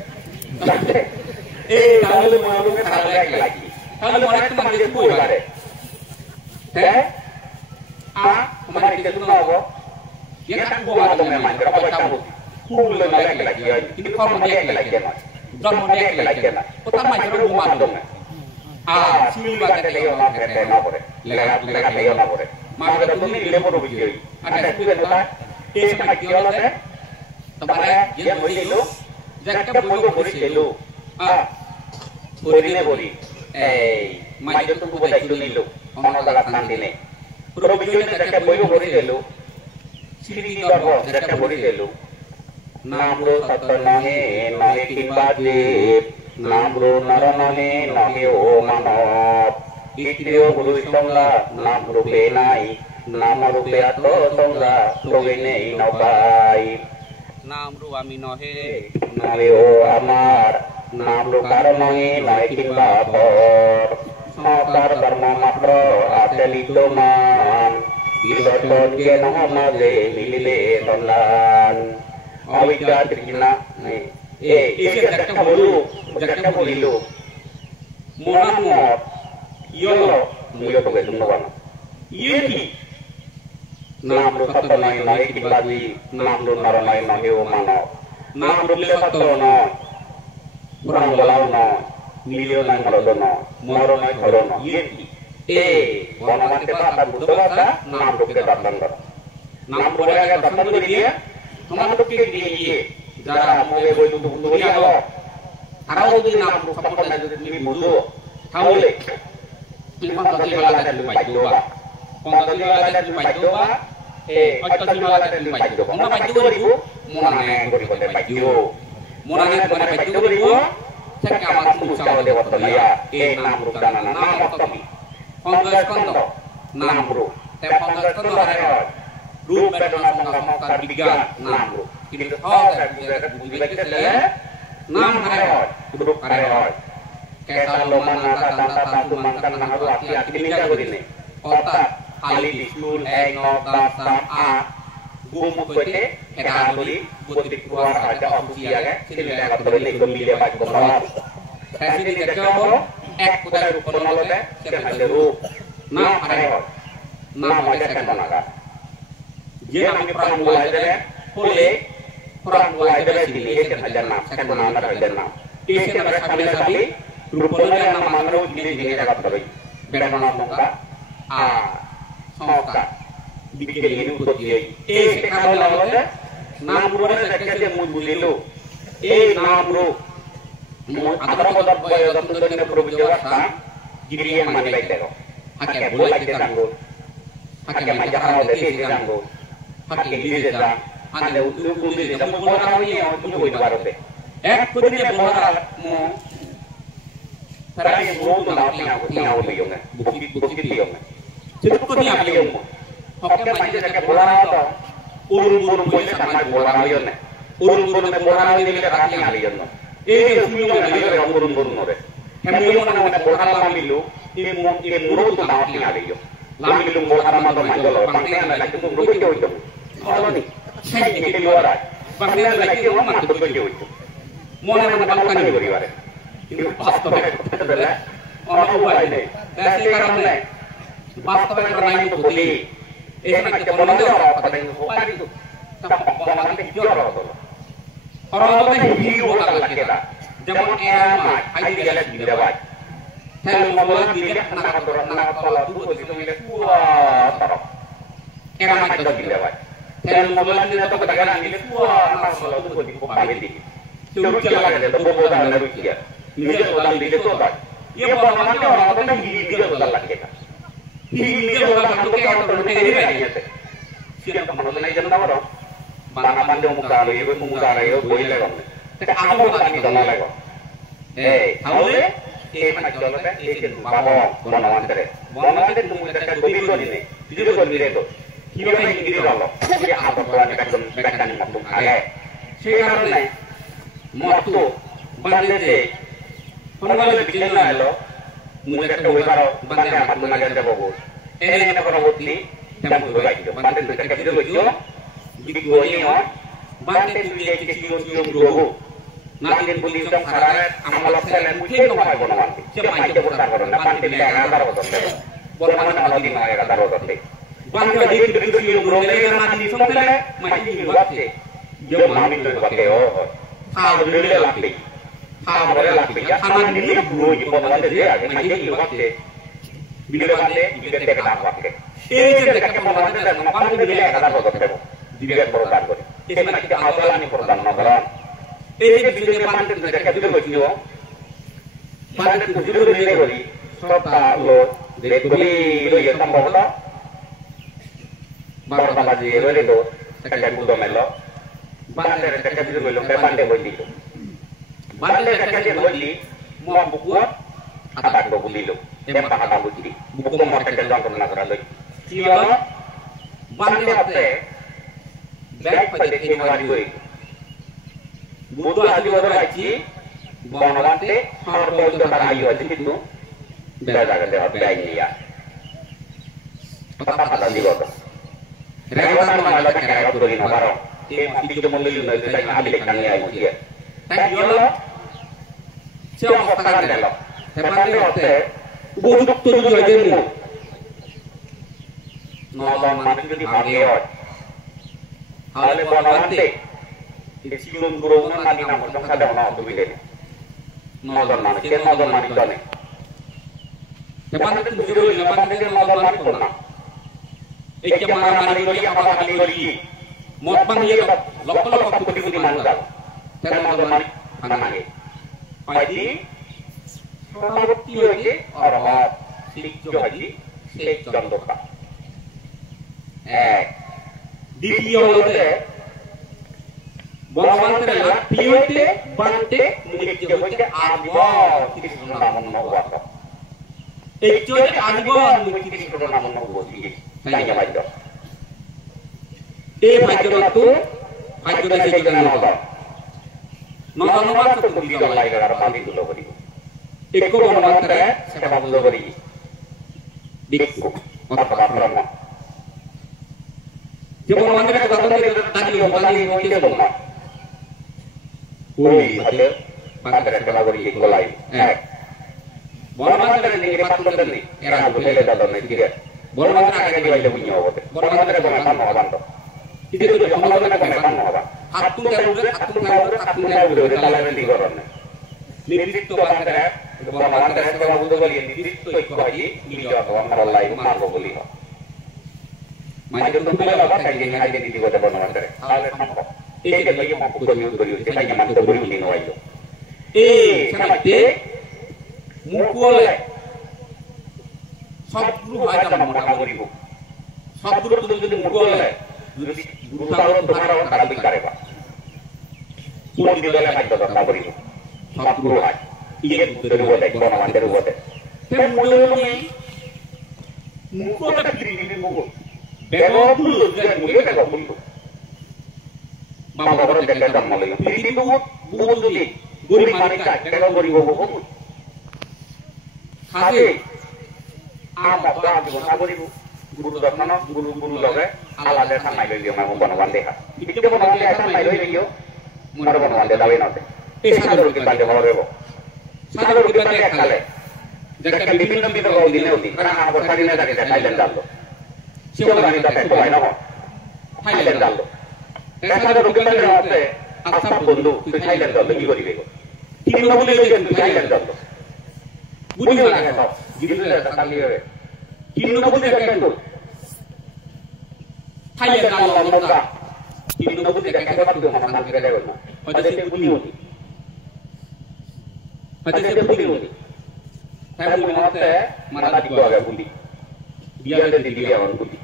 Kalau mau lu kan ada lagi. Kalau mau itu mandi itu boleh. Kemarin kita tahu, ya kan gua ada memang berapa tahun. Kulo lagi. Ini kalau dia lagi. Kalau dia lagi. Utama itu gua dong. Sini baca dia orang kata nak boleh. Lega dia nak boleh. Maka itu ni dia baru begini. Ada tu yang kita, sama dia lah deh. Tempatnya dia boleh lu. Jangan boleh lu. Borine bori. Majo tu buat itu nilu. Ono dalam nanti ni. Probijone jaga bori dulu. Siri dorbo jaga bori dulu. Namro satanane nahe kimbadi. Namro naranane nahe o manop. Itrio guru songla namro benai. Namro beato songla sogene inobai. Namro aminohe nahe o amar. Namru karanoi naikin babor Sokar dharma makro aselito man Biloton kena hamade milile tonlan Awika trikina isi jakka bolilu Monamot Yolo Muyo toge sumnawana Yeki Namru satanoi naikin baji Namru naranoi nahi umano Namru pilesatono Kurang galauno, milion yang melodono, morono korono, yeti. Bono mati patah butuh namru ke datang. Namru yang datang dari dia, namru ke dia. Jara mau boy tuh dia lo. Arau tu namru sampai nanti ini butuh. Kau le. Pangkat lima ada di Pajoba. Pangkat lima ada di Pajoba. Pangkat lima ada di Pajoba. Mana Pajoba ribu? Mana yang di kota Pajoba. Murangnya kepada Pajoba ribu, sekarang musyawarah lewat dia, namru dana namru kami, panggas kondo, namru, panggas kondo hari, rupa dana mengkamkan bigan, namru, ini orang yang bukan kesalahan, namru hari, duduk hari, kalau mana kata mantan namru laki-laki ini jago ini, otak, kali di school, ngobatan Gumu kote, kita beri butik keluar ada opsi ya, sini kita beri gembira baju keluar. Sini kita coba, kita rupa nolote, kita hajaru, nama aja kan mana? Dia kami perang mulai dari, boleh perang mulai dari sini, kita hajar nama, kan mana hajar nama. Ini kita kami rupa nolote nama mana gini kita beri, beda nama muka, soka. Bikin ini untuk dia. Kalau lawan নামরূপে দেখে মুই বুঝিলো এই নামরূপ আদর বদর বয়দর তুদন্য প্রবিজবস্থান গিরিয়ে মানি বাইতেরো হাকে বলাই দিতাঙ্গো হাকে মাইজাহাও দেশে দিতাঙ্গো হাকে গিরিয়ে দিতাম আনে উদ্যোগ দিতাম বলা হইনি অতুল হইতে পারবে এক কদিনে বলা মো তারাই মো না টিয়া হইওগে বুকি দিওগে চিত্ত কদিয়া লিওগে হকে মাইজাকে বলা তো urun boleh sama bola ayon ne urun bola ayon ni kita kaki ayon no suyo na ni urun no re hemu na na bola la milu muro to na ti ayon la milu bola ma to majolo pangke na la tu rubi to to halo ni sai ni ke luar pangke na la ke ma to rubi to mo na balkan ni bori bare ini বাস্তবে বেলা ono upai ne তাই কারণে বাস্তবে নাই তো বলি ini macam mana orang pada yang hari itu, tak orang itu jual orang itu hiu orang kita, zaman era hari dia lagi lewat, saya ngomong dia nak kalau tu itu milik wah terok, era macam lagi lewat, saya ngomong dia tu katakan milik wah kalau tu di kopal ini, cuma jalan ada tu bodoh ada rupiah, milik orang milik tu apa, ia orang itu hiu orang kita. Ini orang itu kayak orang ini aja. Siapa manusia ini jangan tahu dong. Bangga pandai muka lagi, boleh lagi. Tapi aku tak ni jangan lagi. Tahu le? Macam tu kan? Itu bapa bonawan tere. Bonawan tere tu mungkin kan kopi tu ni. Itu tu ni tu. Kira ni kiri lalu. Dia apa tuan kan maktum ada. Sekarang ni, maktu bandar ni. Pernah bikin lalu. Mungkin kita wibaro bandar amat mengajar jago. Ini pernah jam berapa itu? Bandar itu kita video itu, video ini bandar itu dia cium dulu. Nanti beli jam karet, amal selen mungkin nomor bonawan. Siapa yang jemput orang? Bandar itu dia ngadar orang. Bonawan kalau di mana ngadar orang? Bandar itu cium dulu. Ini nanti sampai macam ini waktu. Dia mami itu pakai hal dulu lagi. Hal lagi. Hal ini dulu di bonawan dia macam ini waktu. Bila bandar bila dia kena pakai. Ini dia kena bonawan dan bandar bila kena pakai. Dia berulang kali. Ini macam awal ni berulang berulang. Ini bila bandar itu dia kena berulang. Bandar itu dia berulang. Serta lo beli lo yang tambah lo. Baru tambah dia lo itu. Sekian bulan melo. Bandar itu dia berulang. Bandar beli itu. Bandar itu dia beli. Mau buat akan beli lo. Yang tak ada beli. Buku mau kita jual ke mana lagi. Siapa? Bandar apa? Baik pada kini hari ini. Butuh hati orang lagi. Bonawan te harus itu terayu aja gitu. Dah ada apa ini ya. Tetap ada di kota. Rewan mana ada kerja tu di Navarro. Ini cuma membeli nanti saya ambil ikannya aja dia. Tapi kalau siapa sekarang dia? Sebenarnya apa? Butuh tu juga demo. Nolong mati di bagian. Hal Bonawan te. Siun burungan mati namun tak ada orang tu begini. Nolong mati tu ni. Sebenarnya tu jujur ni, sebenarnya nolong mati tu na. Ikan mari lagi apa kali lagi. Mot bang ye lokal tu di mana? Nolong mati anak ni. Jadi Sabtu lagi orang Sikjo haji Sikjon doka. Di Piyole Bonawan terlah Piyole Bante Sikjo haji Agwa Sikjo namun nawat. Sikjo haji Agwa Sikjo namun nawat. Tanya macam. Macam tu macam tu Sikjo nawat. Nawat tu Sikjo lagi kerana balik dulu beri. Ikut Bonawan terah, siapa dulu beri. Dikku, apa apa. Jika Bonawan terah kata tadi mungkin Bonawan. Ui, ada, mana kalau beri ikut lain. Bonawan terah ni patut ni, era boleh dalam ni dia. Bonawan terah akan diwajib punya awak. Bonawan terah Bonawan awak tu. Itu tu Bonawan terah Bonawan awak. Hatu tahu dalam ni koran. Nirito bandar, Bonawan terah kalau butuh beli nirito ikut haji, ni jauh orang orang lain mampu beli. Macam tu bila apa kajian haji di kota Bonawan terah, hal itu Eke lagi mau beri kita yang mantu beri ini noayo. Sama de mukule. Sabtu aja mau beri bu. Sabtu tu mukule. Guru tahu tu mana orang kalau bicara pak. Pun di dalam ada orang beri bu. Sabtu aja. Iya tu dua dek orang mandor dua dek. Tapi mukule ni mukule beri mukule. Bego dulu jadi mukule bego dulu. Mama orang dekat dengan malu. Ini buat tu di guri marika, kalau guri bobo. Kasih, apa dah juga nak guru dah mana guru lagi, ala desa mai lagi yang mau buat deh. Itu pun buat desa mai lagi yo, mana buat deh dah ini. Sadar kita deh orang rebo. Sadar kita deh kale. Jika bibin kau di neudi, kerana apa tadi nak kita Thailand dalo. Siapa lagi kita tuai nama? Thailand dalo. Sadar kita deh apa? Asap bundu, tu Thailand dalo lagi gori bego. Ini nak boleh lagi tu Thailand dalo. Budi lagi tau, gitu dah tak lihat. Ini nak boleh lagi tu. Thailand dalo lomba. Ini nak boleh lagi tu mana kita lewat. Pada tu budi uti. Pada tu budi uti. Saya budi nanti mana di gua agak budi. Dia ada di dia orang budi.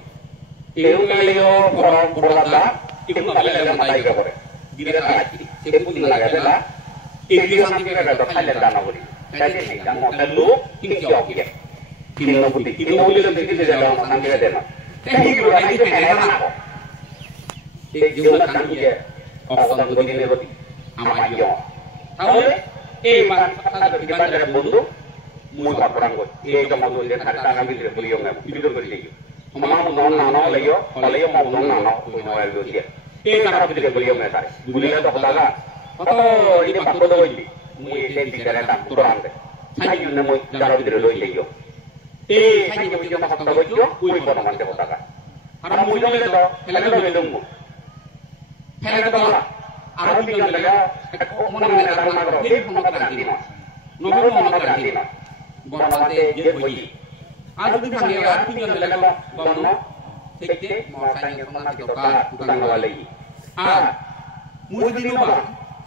Itu kali yo orang berlanda, itu nak boleh lagi mata ikan boleh. Dia tak lagi. Saya budi lagi adalah. Ini sampai kita dah Thailand dana budi. Jadi ni kan mau dulu ini jauh dia. Ini nak budi. Ini boleh nanti kita jalan sampai kita dana. Tapi ini orang itu kena mana? Jumlah kami dia. Orang budi ni budi. Amat jauh. Tahu le? Masa kita ada buntu. Muka orang kot. Cuma tu dia tak ada ngambil dia beliau ngambil. Itu beri dia. Mau nona leo, leo mau nona, mau leo dia. Cara kita beliau ngambil. Beliau tu katakan. Oh, ini pak bodoh ini. Mui senti kereta turun deh. Saya juga mau cara kita loy leo. Saya juga mau cakap bodoh itu, mui bodoh macam katakan. Karena mui loy itu, helai loy dulu. Helai tu apa? Arab juga lega. Mana mana orang mana orang. Ini pun nak ganti mas. Nomor nak ganti mas. Bormate dia boyi. Ada di sana ada tinggal lega borno. Sekte mau saya yang mana kita bukan lagi. Mui di luar.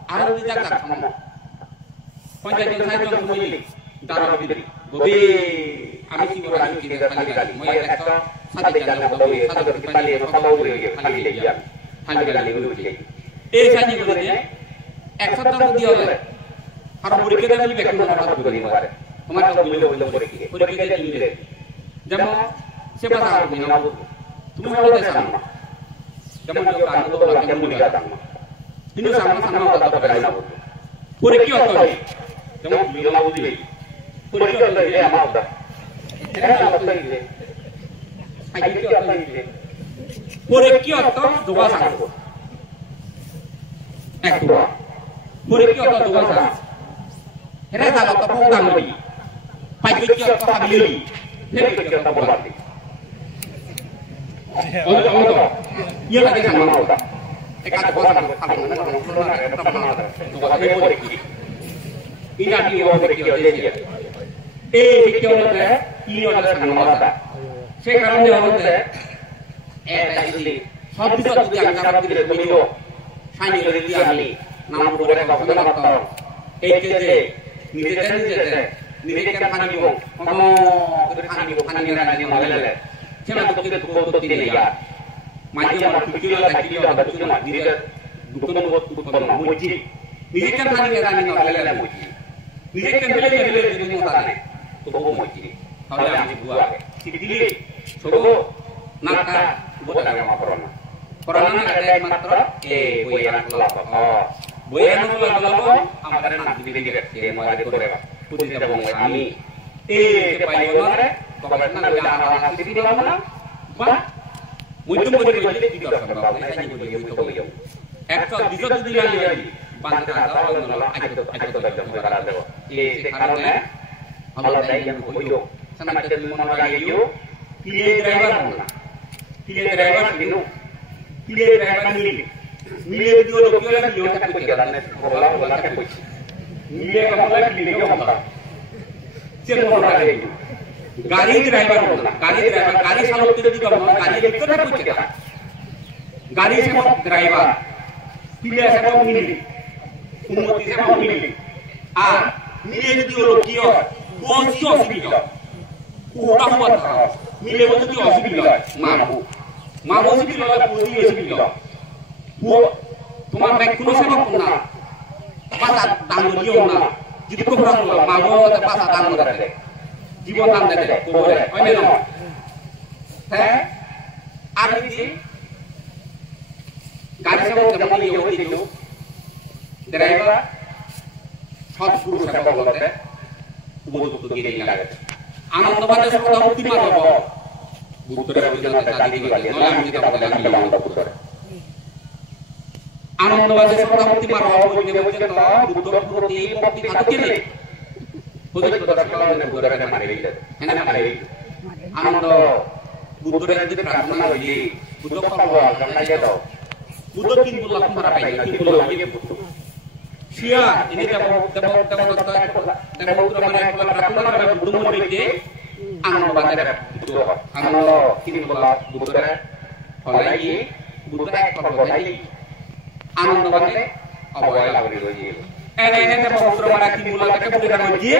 Ada di Jakarta sama. Panjang saya tu mui. Darah bidri. Gobi. Kami sih orang ini kita kali-kali. Mui ekso. Satu jalan berdua. Satu kita lihat sama uri. Kali dia. Kali dulu dia. Saya juga ni. Ekso tu dia oleh. Harap beri kita ni betul orang beri nomor. Kemarin tu boleh beri kita. Beri kita ni boleh. Jamu siapa tahu ni nak. Tunggu kalau dah sama. Jamu juga kan tu orang yang boleh datang. Ini sama-sama kita tak berani nak. Beri kita tu. Jamu dia nak beri. Beri kita tu dia mau dah. Kita nak beri. Ayo kita beri. Beri kita tu dua sangat. Dua. Beri kita tu dua sangat. Hera kalau tak pulang lagi, pagi kita tak beli, hera kita tak berbalik. Oh, ia lagi sama mau tak? Ekat kuasa kalau mana orang keluar ada tak mana ada. Tuh apa yang boleh kiri? Ini ada yang boleh kiri dia. Kiri ada, ini ada sama mau tak? Sekarang dia ada. Tadi habis tu dia cara kita beliau, saya ni dia ni, nama boleh kau kenal tak? Nirikan panen juga. Kamu panen juga panen yang ada di mana? Siapa tu kita tu tidak ya. Macam apa kecil ada tu nak nirikan bukan buat muji. Nirikan panen yang ada di mana muji. Nirikan beli di mana? Tu muji. Kalau yang dibuat, sedikit. So, nakar buat apa corona? Corona ada yang matra, buaya kelapa. Buaya kelapa, amaran nak dibeli semua ada koreka. Putih tidak mau kami. Kepayonan, kabarnya ada anak-anak di mana? Bah, muncul jadi tidak sebab saya juga begitu. Ekor di situ dia lagi. Bantai atau nolak aja dalam perkara itu. Sekarang kalau saya yang bodoh, sama macam lagi yo, pilih driver mana? Pilih driver ini, pilih driver ini. Milih dua lagi yo tak jalan bola tak boleh. Milih kamu lagi pilih kamu tak. Siapa orang itu? Gari driver mana? Gari selalu tidak juga mana? Gari itu tak boleh. Gari semua driver. Tidak saya mau milih. Umur saya mau milih. Milih itu lo kio. Bosio sibilo. Udah buat terus. Milih itu kio sibilo. Mamu sibilo lah bosio sibilo. তোমার ব্যাগ কোনো সেবা করনা পাতা দাম দিও না যদি কোফরান হলো মাগো তে পাতা দাম করে জীবন দাম দেবে কোরে হয় না হ্যাঁ আর যদি গাড়ি সেবা যেমন ইয়ে হইছিল ড্রাইভার সব পুরো সেবা করতে উপযুক্ত গিয়ে লাগে আনন্দবাদে সব অন্তিম হবে বুদ্ধের অভিযানে দাদি গালি নলা আমি যেটা বলে আমি বললাম বুদ্ধের আনন্দবাদে সপ্তাহতি মার হইবে পর্যন্ত বুদ্ধ প্রতি ভক্তি থাকতে হুজুর দর্শকগণ বুদ্ধরে মারি হইলে এনে মারি আনন্দ বুদ্ধরে যদি প্রার্থনা হইলি বুদ্ধ পাবো জানাই দাও বুদ্ধ তিন বলা তোমরা পাই তিন বলা হইবে বুদ্ধ সিয়া ইনি দেব পুত্র মানে প্রার্থনা করে বুদ্ধ মধ্যে আনন্দবাদে বুদ্ধ আনন্দ তিন বলা বুদ্ধরে হলাই বুদ্ধ এক করবাই আনন্দবাদে অবহেলা করে রইছে এনে পবিত্র মারা কি মূলটাকে পুরো রইছে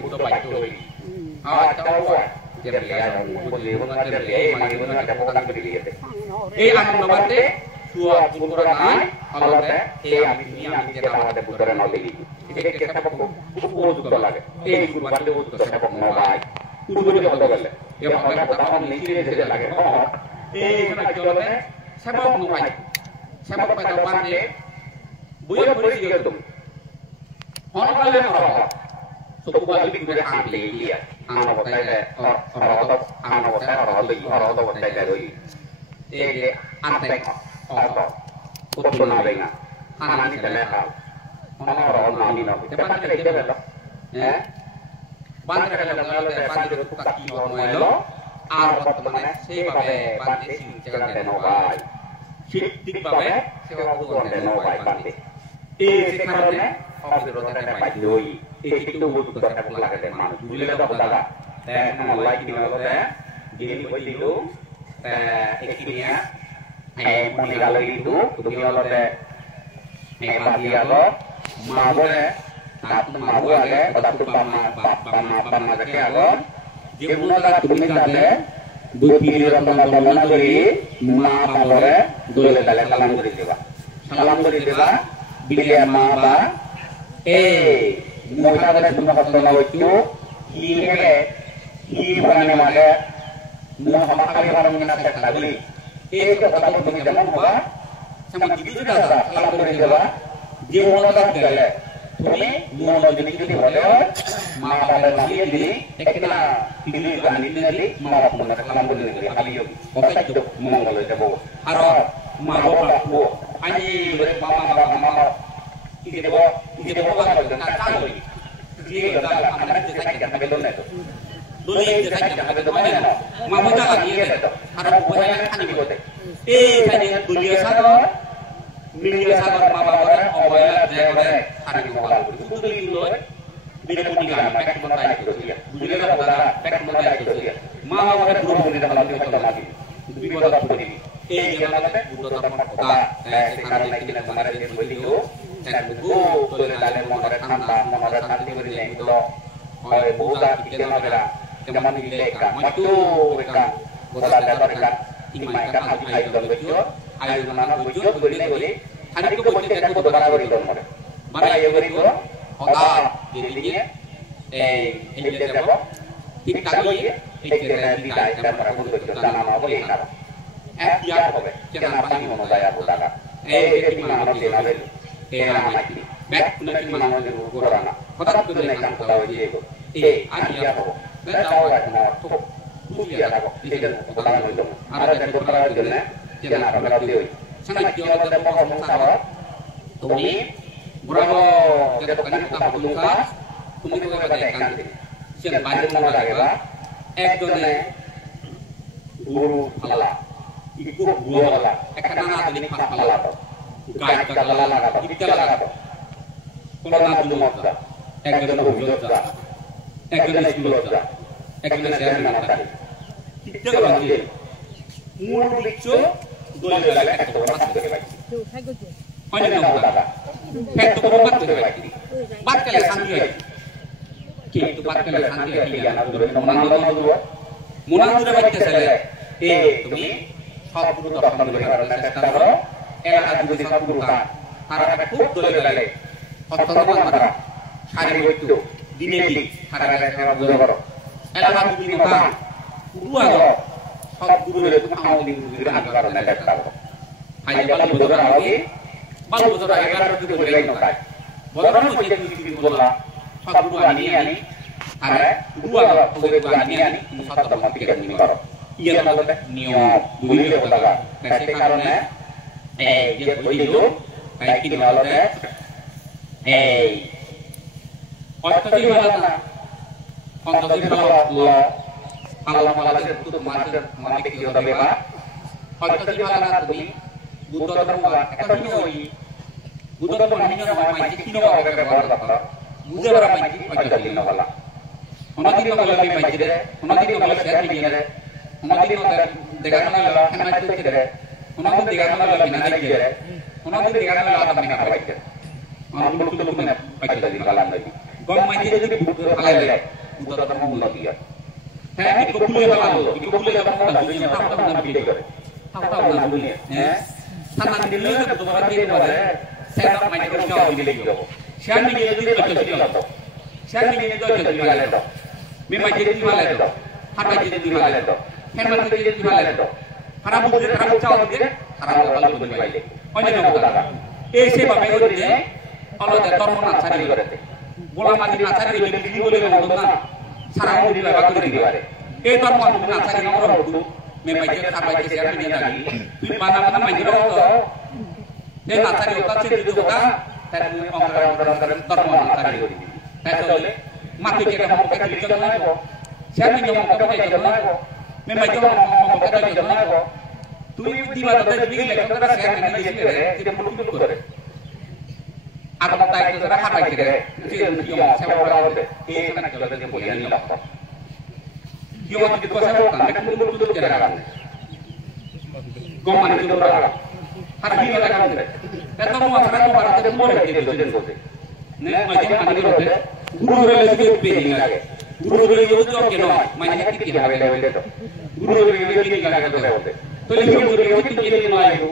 বুদ্ধ পাইতো হই তাও যে লিয়া বুদ্ধ জীবনটা লিয়া মানে জীবনটা প্রদান করে দিয়েছে এই আনন্দবাদে সুয়া পুত্র নাই আলাদা এই আমি যেটা আমাদের বুদ্ধরে নলে এটা কেসা পক্ষ উপযুক্ত লাগে এই কুরবানিতে উপযুক্ত সেটা নয় উপযুক্ত হতে গেলে এই ভাবে কথা নিচে যেতে লাগে এই এখানে কি হবে সেবক নয় সেবক pada bande buya polisi gitu ono kale oro suku bali kude amli dia ano botai ano botai oro botai doi ege antek oro utuna benga anani tele hal ono oro nani no te bande le debe lo bande kale ngalo te bande ko kaki ono elo ar botmane sei babe bande sing jagante no bai ঠিক ভাবে সেবা করতে নয় পারতে এই যে কারণে অবিরততে পাই দই এই কিন্তু বহুত কথা লাগে মানুষ বুঝলে তো কথা এখন লাইক নিতে যিনি হইছিল একিনিয়া এই মনি গেল কিন্তু তুমি হলতে এই বাকি গেল মাবরে মাবু আগে দাদু পামা দেখে আলো যে মুনালা তুমি জানে দুটি রকম বর্ণনা করি মা পালরে দলে দলে সালাম করে দেবা বিলে মা বা এই মোটা করে তুমি কষ্ট না হইতো কি বানানে মানে মো হামাকারি বানানে না সেটা বলি এই তো কথা তুমি যেমন হবা sama gitu juga salam করে দেবা যে মোটা গেলে তুমি মোটা যদি হলে মা বাবার নামে দিলি একলা দিলি জানি দিলি মা বাবার সালাম করে দিলি খালি কথা তো মঙ্গল হয়ে যাব আর মা বাবা বো আনি বলে বাবা ini dewa kalau dengan tahu dia dalam anak itu saya jangan belum itu dulu itu saya jangan belum mana mama jangan dia itu harap banyak kan ibu saya dunia sadar mama orang awalnya dia orang hari awal itu dulu bila punya pek mentai itu dia bila dah pek mentai itu dia mama orang belum di dalam itu lagi itu kita dah punya jangan ada butuh tempat kota sekarang ini kemarin dia beliau dan buku tulis dalam mengenai nanti berikan itu oleh buka kita adalah zaman dileka maju mereka bukan mereka imakan ayu dan bujur ayu mana bujur beli hari itu bujur dan butuh barang beri dong mana yang beri itu otak dirinya ini dia siapa kita lagi kita tidak dan para bujur dan nama boleh apa dia apa jangan pasti mau saya bukan ini mana nanti nabi mati back nanti mana corona kota itu naik kan tahu dia itu aja apa dan tahu kan tuh dia apa dia kota itu ada yang kota itu nih jangan apa kalau dia sangat jauh dari pohon sawo tumi berapa dia bukan kita bungka tumi itu kita ikan siang banyak mana lagi ekdone guru Allah ibu guru Allah karena ada di pas Allah গায় কালা লাগা কিটা লাগা কোলা দুমতা একজন হুজুরতা একজন স্কুলতা একজন চেয়ারম্যান আতা কিটা লাগা মূল লিখছো দলে লাগে একটা মাস করে ভাই Onya no daga. Pet to bat to ba kiri. Bat kala santi hai. Ki to bat kala santi hai ya na dure no man lo duro. Mona dure batte sale. তুমি সবগুলো দর্শন করে করার চেষ্টা করো এলাকা যদি সবগুলো কাজ তারা খুব দলে গেলে অত্যন্ত মাত্রা সারি বৈদ্য দিনে দিন তারা সেবা বুঝে করো এলাকা যদি নতা পুরো আলো সবগুলো তুমি আমাদের গুজরে আগে করার চেষ্টা করো আজ বাল বুঝে করা হবে বাল বুঝে আগে করার যদি বলে নতা বলরাম যে তুমি বললা সবগুলো আনি আর পুরো আলো সবগুলো আনি তুমি সত্য মত থেকে তুমি করো iya kalau nio dulu dia katakan nanti karena dia begitu kayak ini kalau otak di mana otak di mana kalau malah itu mati kita tapi apa otak di mana tadi butuh terbuka itu ini butuh terbuka ini orang macam kino orang berbuat apa butuh orang macam otak di mana orang di mana lagi macam deh orang di mana siapa ni dia उन्होंने देखा ना लगा खाना तो किधर है उन्होंने देखा ना लगा बिना देखे है उन्होंने देखा ना लगा तब बिना खाए है और लोग तो मैंने पैसे दिन काला नहीं कौन मायने जो भी खाए ले उधर तो हम लोग दिया है कि कुकुले वाला लो कि कुकुले वाला ना दुनिया ताऊ ताऊ ना बिले करे ताऊ ना दुनिया है थाना दिल्ली का तो बात ये बात है सेट मायने को क्या बिले करो शान में ये दिन बच्चे से लो शान में ये तो चल वाले तो मैं मायने दिन वाले तो हर मायने दिन वाले तो Herman itu jadi gimana itu? Karena bukan karena cawat dia, karena kalau bukan baik. Oh ini nggak ada. Ese bapak itu dia, kalau dia tormon cari berarti. Bola mati cari jadi gini boleh ngomong na. Sarang di luar waktu di luar. Tormon cari nomor itu, memang dia sampai ke siapa dia lagi. Di mana main jero itu, dia cari otak sih itu otak, tapi orang tormon cari. Tapi mati kita mau pakai di jalan itu. Siapa yang mau pakai jalan itu? memang jauh mau kata jalan aku, tu di mana tadi begini lagi kalau saya nanti jadi tidak perlu ikut kore. Aku mau tanya itu saya apa kira? Itu yang saya mau tahu deh. Ini kan jalan yang boleh ni lah. Yang waktu itu saya mau tanya, kamu perlu tutup jalan. Kau mana itu orang? Hari ini ada kamu deh. Dan kamu masalah kamu baru ada mulai itu jadi kore. Nih macam mana itu deh? Guru relasi itu begini lagi. Guru itu tu kena, macam ni kita level itu. Guru itu ni kalau tu level. Tu lepas guru itu jadi mana itu?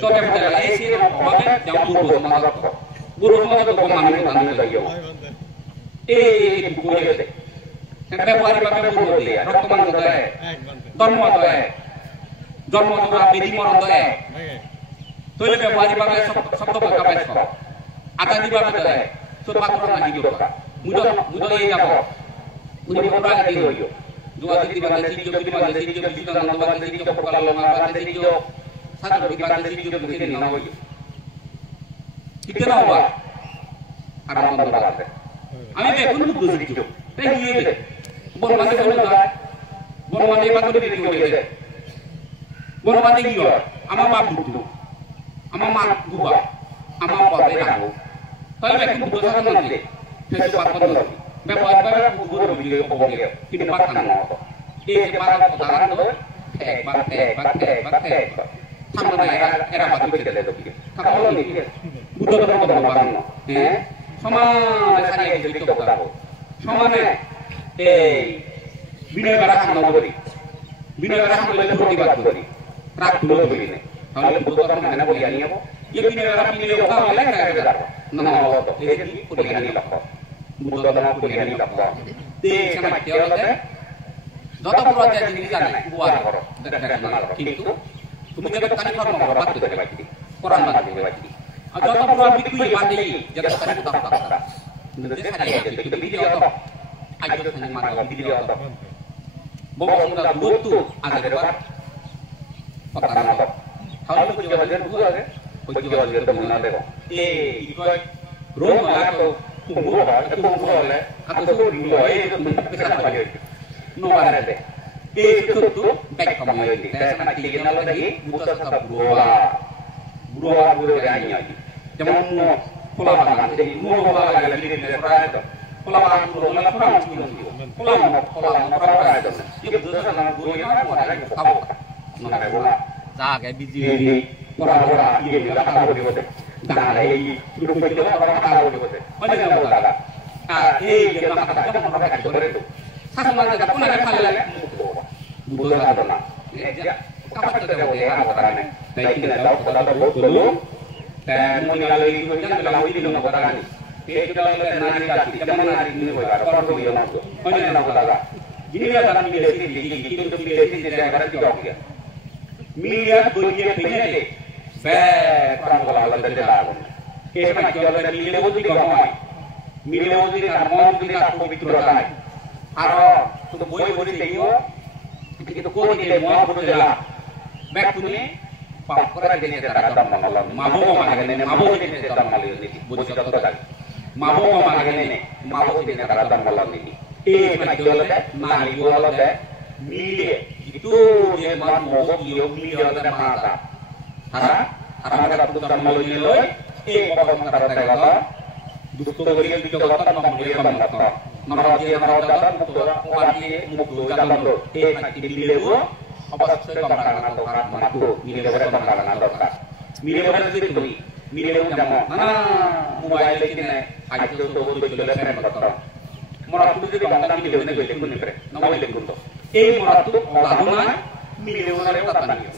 Tu apa betul? Esi apa? Jauh guru mana tu? Guru mana tu mana itu mana lagi? Guru itu. Sampai hari apa guru dia? Rok mana tu eh? Tormo tu eh? Tormo tu apa? Bedi mana tu eh? Tu lepas hari apa? Sabtu apa besok? Akan di apa tu eh? Tu paturan lagi juga. Mudah ini apa? Mudah berapa lagi itu? Dua di bangsa sini, di bangsa sini, di bangsa bangsa sini, kalau bangsa sini, satu di bangsa sini juga begini nama itu. Kita apa? Ada orang berkata. Kami pun butuh itu. Tapi ini, boleh mana kalau dah, boleh mana yang baru di sini. Boleh mana yang juga, ama apa butuh, ama mak gua, ama apa beda. Tapi pun butuh sangat nanti. Sesuatu apa? Memang guru video pokok dia, ini pakan apa? Ini pakan kotoran tu, bak. Sama era batu kita tu. Kalau ni, butuh berapa? Sama saya yang jadi kotoran. Sama bina beras nama beri. Bina beras boleh beri batu beri. Rak dulu begini. Kalau butuh orang mana boleh ni apa? Ia bina beras ini orang boleh kerja. Nama apa tu? Ini boleh ni lah. Butuh orang boleh ni tak apa. Di sana kita ada. Jatuh projek ini kan buat dari mana? Kintu, kemudian kita tadi orang berapa tu dari lagi. Koran mana dari lagi. Jatuh projek itu yang mana? Jatuh tadi kita tak. Nanti saya jadi video tu. Ayo kita mana video tu. Bawa kita butuh ada dekat. Pakaran tu. Kalau kita jalan dua kan? Kita jalan tu mana tu? Ikut rumah tu. Tunggu le, aku tu dua itu bisa bagi. No ada deh. Itu tu baik kamu ini. Saya nak tinggal lagi, butuh satu dua lagi. Jangan mau pulang jadi mau lagi di negara itu. Pulang itu. Itu tu sana guru yang mau lagi kamu. Nak bola. Jaga biji. pura-pura ini nggak tahu di mana. Dah ini dulu begitu orang tahu di mana. Mana yang tahu tak? Dia nak kata jangan pakai kacau itu. Satu mana tak pun ada hal lain. Bukan ada nak. Ya, kapan kita boleh apa caranya? Tapi kita tahu kita tahu dulu. Dan mengenal itu kan kalau ini nggak katakan. Kita kalau nari jati, kita mana nari ini boleh. Kalau tu dia masuk. Mana yang nak katakan? Jadi ada media sini, kita media sini saya kata juga dia. Media dunia penyete. Perang kalau dan jalan. Kita jalan dan media itu juga mai. Media itu karena kita aku bicara. Haro, tu boleh tengok. Kita kau ni mau betul jalan. Back tu ni, pakar jenis terhadap malam. Mabuk mana ni? Mabuk jenis terhadap malam ni. Bukan contoh tadi. Mabuk mana ni? Mabuk jenis terhadap malam ni. Nak jual deh, nari jual deh, milik itu dia mau dia milik ada mata. Ada tulisan malu ni loy, kalau mengatakan kata, dusta berian dicoba membeli kata. Nama dia nama datang muktu jalan tu. Nak milik tu, apa sahaja bangkalan atau kat matu, milik berapa bangkalan atau kat. Milik berapa itu ni, milik jangan. Mobile ini aja tu jual friend kata. Moratu itu bangsa miliun itu lekun ni, nama lekun tu. Moratu orang miliun orang itu tak ni.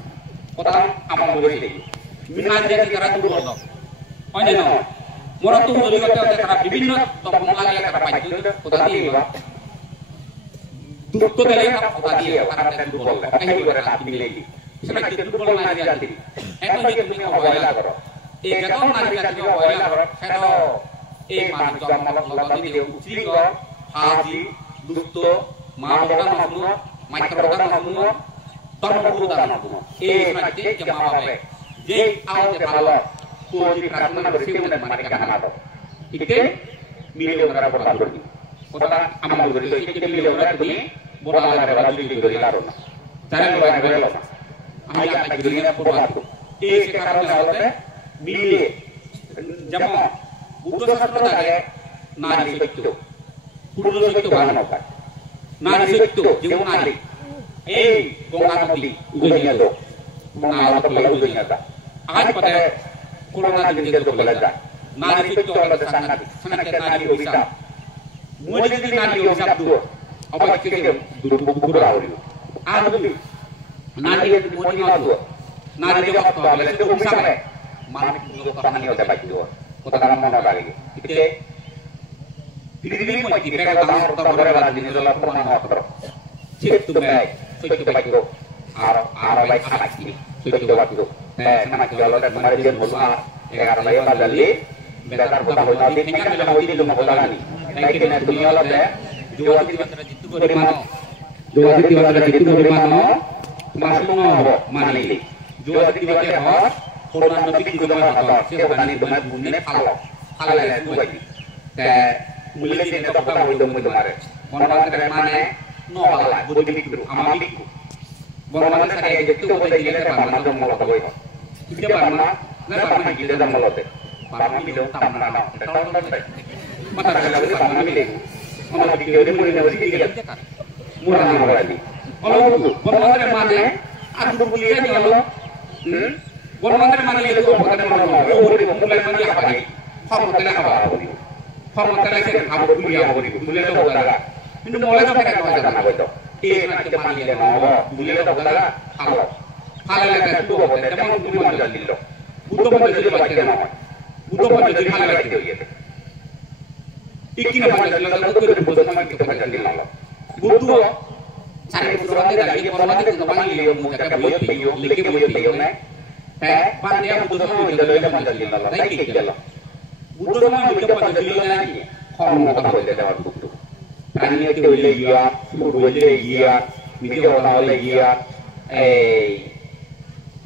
Orang amal boleh ni. Minat jadi kerana tu orang. Anda no. Moratu boleh kita kerana bibin tak mengalami kerana paju tu. Tadi apa? Dukku tadi apa? Tadi kerana tu orang. Kaya juga kerana milih. Sebab itu tu orang nari jadi. Itu dia punya awal lah. Kalau nari jadi awal lah. Kalau manusia malam ni dia ucap Haji, Dusto, Mabokan semua, Mikrokan semua, Torbukan semua. Nanti jemaah apa? Jadi awal kalau suci kerana bersih dan mereka nak tahu. Itu milion orang bertabur. Kota amal begitu. Itu milion orang tu bola lari di lalu. Cara lari lalu. Ayat lagi dunia pura tu. Sekarang lalu milion jemaah. Bukan satu lagi nari itu. Pulau itu mana nak? Nari itu, jauh nari. Kongan mudi, ujinya tu. Mengalah kepala ujinya tu. Akan pada kurang nari itu belajar. Nari itu ada sangat nari bisa. Mudi nari bisa tu. Apa kita duduk kurang itu. Anu nari itu mudi tu. Nari itu apa? Belajar itu bisa mana? Mana itu tangan itu dapat tu. Kota kamu mana lagi? Kita Diri mau dipikir tahu orang ini adalah pernah ngotor. Cip tu baik, suci baik tu. Arah baik anak ini, suci baik tu. Nama jualan dan kemarin dia mulai. Karena dia badali, benar kita boleh nanti tinggal dalam ini rumah kita ni. Naik kena dunia lah deh. Jual di mana? Jual di mana? Masuk mana ini? Jual di mana? Korban lebih di mana? Siapa ni benar bumi kalau itu lagi. Mulai dari itu kita boleh mendengar. Orang dari mana? Nol lah, boleh mikir, amal mikir. Orang saya itu boleh dilihat mana tu malah boleh. Kita mana? Mana kita dah malah tu. Mana kita tak mana? Tahun tak. Mata kalau mana milik. Malah kita dia boleh naik sikit. Murah lagi. Kalau tu, orang dari mana? Aku boleh ni Allah. Orang dari mana itu? Orang dari mana? Boleh mulai mana apa lagi? Kamu telah apa? Kamu telah saya kamu boleh tu boleh. Ini mulai tu kita macam mana betul? Nak cuma ni dia mau, boleh tu boleh. Kalau lagi tu boleh, cuma tu boleh jadi lo. Butuh boleh jadi macam mana? Butuh boleh jadi hal lagi tu ye. Ikin apa jadi lo? Butuh butuh sama kita macam ni lo. Butuh. Cari butuh ni dah. Ini orang ni tu mana dia muka boleh tiup, lagi boleh tiup ni. Pandai butuh sama jadi lo macam ni lo. Lagi kita. Butuh sama kita macam ni lo ni. Kamu tak boleh dapat butuh. Prani itu boleh giat, boleh giat, video boleh giat,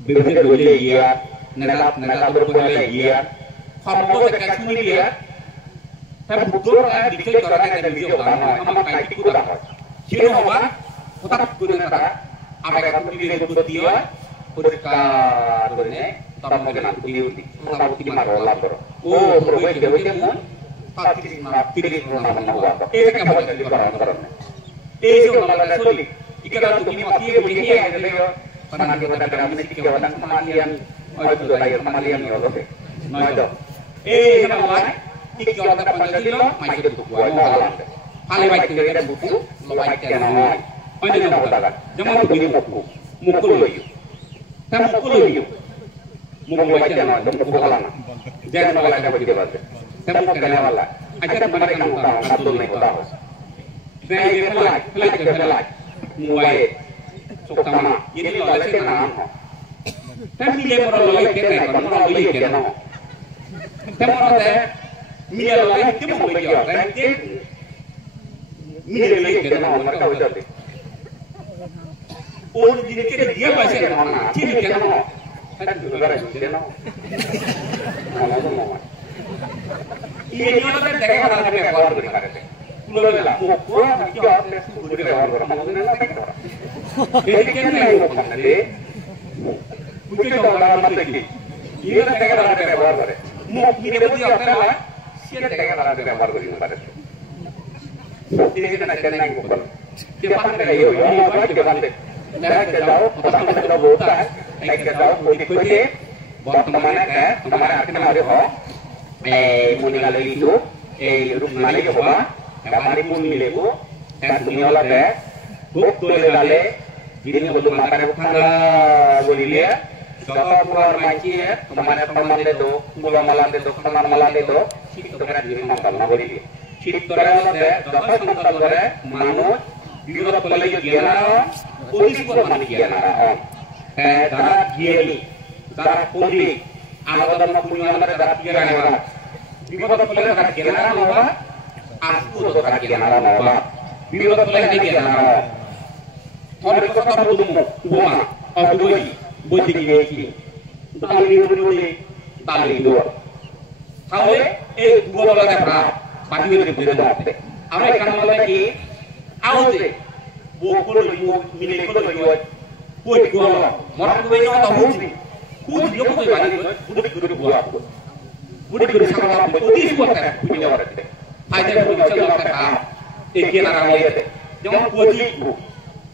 beberapa boleh giat, neta boleh giat. Kamu boleh dekat sini giat, tapi betul kan dikit orang yang video kamu kayak itu dah. Jadi apa? Otak guna neta, apa yang kamu pilih dia, pusaka guna, tamu guna dia, tamu di mana orang tu. Oh, berbeza berbeza. Pilih nama apa? Kan boleh jadi orang. Itu nama sulit. Jika tu kini mati boleh dia ada. Panang kita dalam ini kita orang kematian oy tu dai mali ami olo ke noi do e na mai iki ora ta panjilo mai ke tu ko mo halan hale bai ke da buku lo bai ke na noi oy na ko ta jaman tu ni mukku mukku lo yu ta mukku lo yu mukku bai ke na mukku halan jangan wala ka bagi debat ta mukku ke na wala aja mari ka mu ta atul mai ko ta saya ke pelaj mulai sukama ini lo lagi ke na tapi dia mau lagi ke na mau lagi ke na tapi mau ada mila lagi ke mau lagi orang ke mila lagi ke na mereka udah deh orang jadi ke dia masih ke mana jadi ke na saya juga ada ke na ini orang kan jaga orang ke keluar dari karete pulau lah mukul kita harus budi keluar orang mau nela tak orang jadi kan yang ngomong nanti bukan orang mati ini kan jaga orang ke keluar dari mau ini budi orang lah siapa jaga orang ke keluar dari karete ini kita nak kena ngomong kita pandai yo mau baca kita pandai nah kita tahu orang kita buta kita tahu budi Bagaimana kan? Kemarin kita ada muni kalau itu, rumah lagi apa? Kemarin muni lego, dan tunyola deh, bukti lale, jadi betul makan bukan boleh lihat. Siapa keluar macam kemarin teman itu, mula malam itu, teman malam itu, itu kan jadi makan boleh lihat. Situ orang deh, dapat makan boleh, manut, biar pelai giana, polisi pun mandi giana, darah giani. Darah putih, anak dan punya anak darah giana. Bila kita pelai darah giana apa? Aku tu darah giana apa? Bila kita pelai darah giana. Orang kita tak perlu buat, aku buat gigi, tali dua. Kalau dua orang berapa? Pagi itu berbeda. Apa yang kamu lagi? Awal buku milik kau jual, buat jual. Orang tu ini orang tahu. Kudu dia kudu balik, kudu buat, kudu sama apa, kudu buat kan, punya orang itu. Aja kudu jalan kan, ikan orang lain itu. Jangan kudu,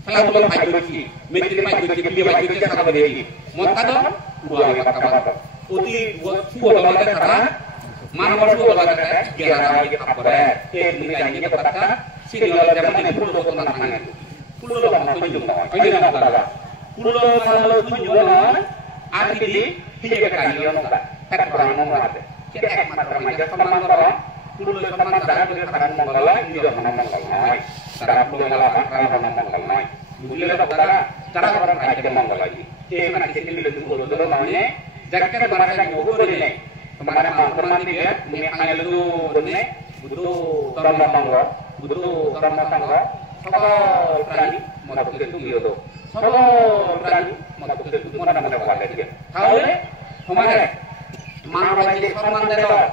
kalau tuan pagi kudu, mencuri pagi kudu, dia pagi kudu sama dia. Mau kado, buat apa kabar? Kudu buat orang kan, mana orang buat orang kan, dia orang lagi apa ber, ini janjinya berkata, sini orang zaman ini kudu tuan tangan, kudu orang tunjuk, aja nak berada, kudu kalau tunjuk orang. Arti hingga kalian enggak tak orang mengatakan kita matra maja teman orang dulu teman darah dari kanan mengalah juga mengalah darah belum mengalah karena mengalah dulu kita cara orang kaji mengalah lagi mana kita lebih dulu namanya jaket mereka yang buku ini kemarin teman dia mengenai itu benih butuh tambah mangga butuh tambah mangga kalau berani mau dapat itu gitu kalau berani masuk ke semua nama ada dia. Kalau kemarin mana lagi forman dero,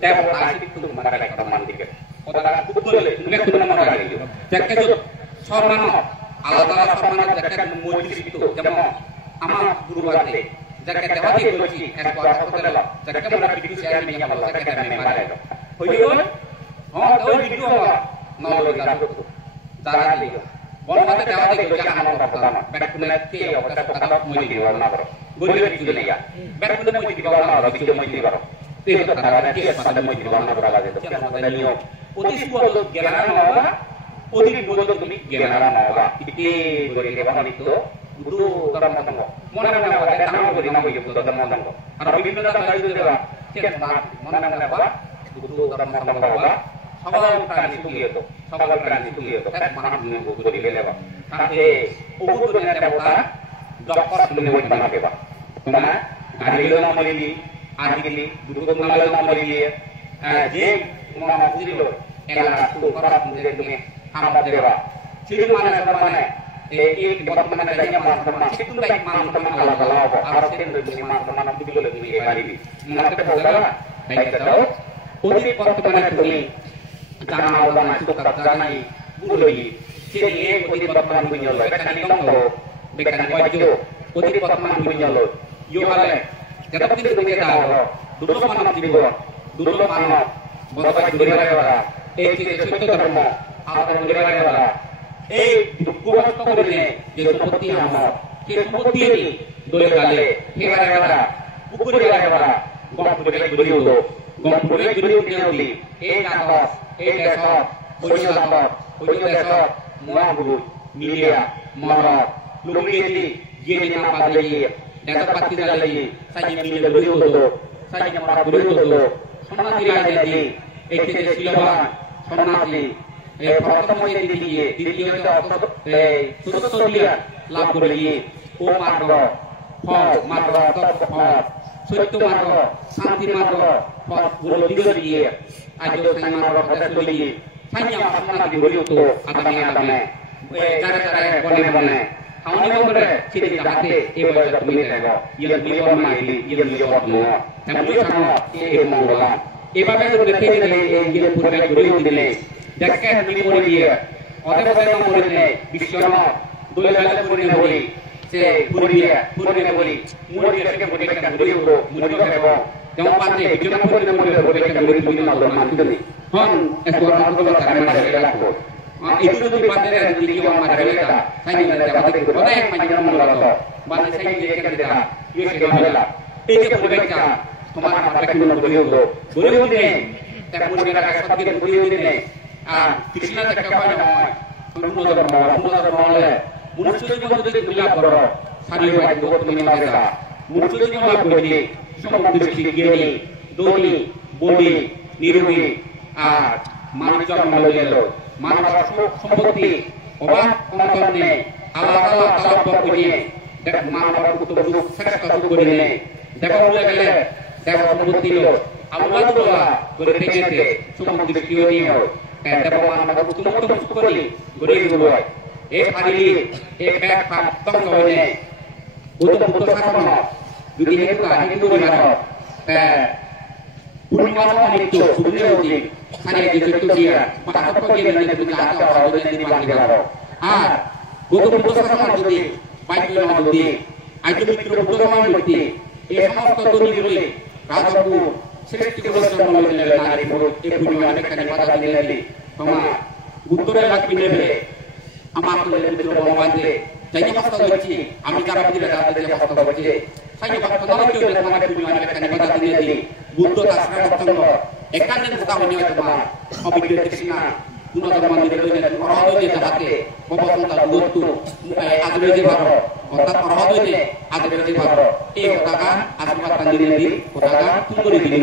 demokrasi itu mana lagi forman dia. Orang betul, mereka itu nama lagi. Jaket itu forman, alat-alat forman jaket memuji itu. Jemaah amal guru wate. Jaket wate kunci, ekspor hotel. Jaket mana bikin saya minyak malah jaket memang ada. Hujung, tahu itu apa? Nol lagi itu. Cara dia. Bon mata dawa de jangan orang pertama. Baik benar ke ya kata kata mau di warna baru. Boleh juga ya. Baik benar mau di warna baru, bikin mau di baru. Itu karena dia pada mau di warna baru lagi. Tapi yang ada niyo. Utis buat generasi apa? Utis buat demi generasi apa? Iki boleh dewan itu. Itu orang tanggo. Mana mana ada tangan boleh nama itu orang tanggo. Karena bimbingan tangga itu dia. Kian mana mana apa? Itu orang tanggo apa? Kalau berani itu gitu, kalau berani itu gitu, kan mana menunggu butuh di level. Tapi ukur dengan dewasa, dokter menunggu di mana bebas. Mana? Hari itu nama ini, butuh mengalir nama ini. Jadi mana sih lo? Enak tuh orang menjadi demi hamba dewa. Jadi mana mana? Ini departemen adanya mana? Itu baik mana teman kalau harus demi mana itu lebih baik ini. Mana terus baik tahu. Untuk departemen itu karena orang masuk ke sana ini, jadi kuti pertemuan punya lo, kan ini kongko, bekan baju, kuti pertemuan punya lo, yo ale, jadi kita tahu, dulu mana di bawah, dulu mana, bapak juri lewat, kita itu terima, apa juri lewat, buku waktu ini, dia seperti apa, সেই সম্পত্তি দলে গালে হেবারা পুকুরে হেবারা গমপুরে ঘুরি উঠো গমপুরে ঘুরি উঠি এই নাটক এই দেশ অন্য নাটক অন্য দেশ মহাগুরু মিলিয়া মরক লুঙ্গিয়েছি গিয়ে নাম বাদে গিয়ে দেখা পাতি গালে সাইয়ে মিলে ঘুরি উঠো সাইয়ে মারা ঘুরি উঠো সন্ন্যাসী রাজনীতি এই ক্ষেত্রে শিলবান সন্ন্যাসী এই প্রথম দিকে দ্বিতীয় সুস্থ দিয়া লাভ করে গিয়ে ও মার্গ ফল মার্গ ফল সত্য মার্গ শান্তি মার্গ ফল গুলো দিকে গিয়ে আজ সাই মার্গ পথে চলে গিয়ে সাইয়া সন্ন্যাসী ঘুরি উঠো আগামী আগামী জায়গা জায়গায় বনে বনে হাউনি বলে চিঠি যাতে এবার তুমি দেখো ইয়ে মিলন মাইলি ইয়ে মিলন মো তেমনি সানো এই মঙ্গলা এভাবে দেখতে গেলে এই পুরো ঘুরি উঠলে দেখে তুমি করে দিয়ে অতএব করে দিলে বিশ্বকর্ম দুই বেলা করে বলি সে পুরি বলি মুড়ি থেকে মুড়ি কা ঘুরি উঠো মুড়ি দেব যেমন পাতে বিজনা করে মুড়ি বলে কা মুড়ি তুমি না মানতে হন এসব আন্দোলন কামে না লাগবো itu tuh pada dari dia orang ada mereka saya tidak dapat itu orang yang panjang mengolok mana saya lihat kita dia segala itu berbeda kemana mereka kita beliau ini tapi mereka kasat kita beliau ini di sini ada kawan muncul juga untuk melihat bro hari ini buat mereka muncul juga begini semua begini doni bodi nirugi manusia malu মানব সম্পত্তি অবাধ অনটনে আলাদা আলাদা পুনিয়ে মানব কুতুব শ্রেষ্ঠ করিলে দেখা গেলে দেব সম্পত্তি আল্লাহ তাআলা করে দিয়েছে সম্পত্তি কিয়নিও দেব মানব কুতুব করি গরিব হয় এই পারি এই ব্যাগ তঙ্গ হইলে কুতুব শাসন যদি হেতু হিন্দু বিভাগ পূর্ণিমার মৃত্যু সুবিধা উচিত সারিয়ে দিতে দিয়া পাঠক দিয়ে নিলে তুমি আটা হবে দিন বাংলা দাও আর গৌতম বুদ্ধ শাসন যদি বাইক নদী আইতো মিত্র বুদ্ধ সমাজ ব্যক্তি এই সমস্ত দুনিগুলি রাজবু সৃষ্টি করতে মনে নারী পুরুষ এই পূর্ণিমা অনেকখানি বাধা দিলে তোমার উত্তরে লাগবি নেবে আমার তো মিত্র ভগবানকে যাই সমস্ত হচ্ছে আমি যারা দিলে তাদের যে সমস্ত হচ্ছে সাইয়ে ভক্ত নরকে তোমার পূর্ণিমা অনেকখানি বাধা দিলে বুদ্ধ শাস্ত্র বক্তব্য এখানে কথা হইনি তোমার অভিজ্ঞ কৃষ্ণ পুনঃ মন্দিরে রইলেন অরহদে যাহাতে ববসন্ত গুরুত্ব আদরে যে ভাব অর্থাৎ অরহদে আদরে যে ভাব এই কথাটা আশীর্বাদ দিলেন দি কথাটা তুমি করে দিলেন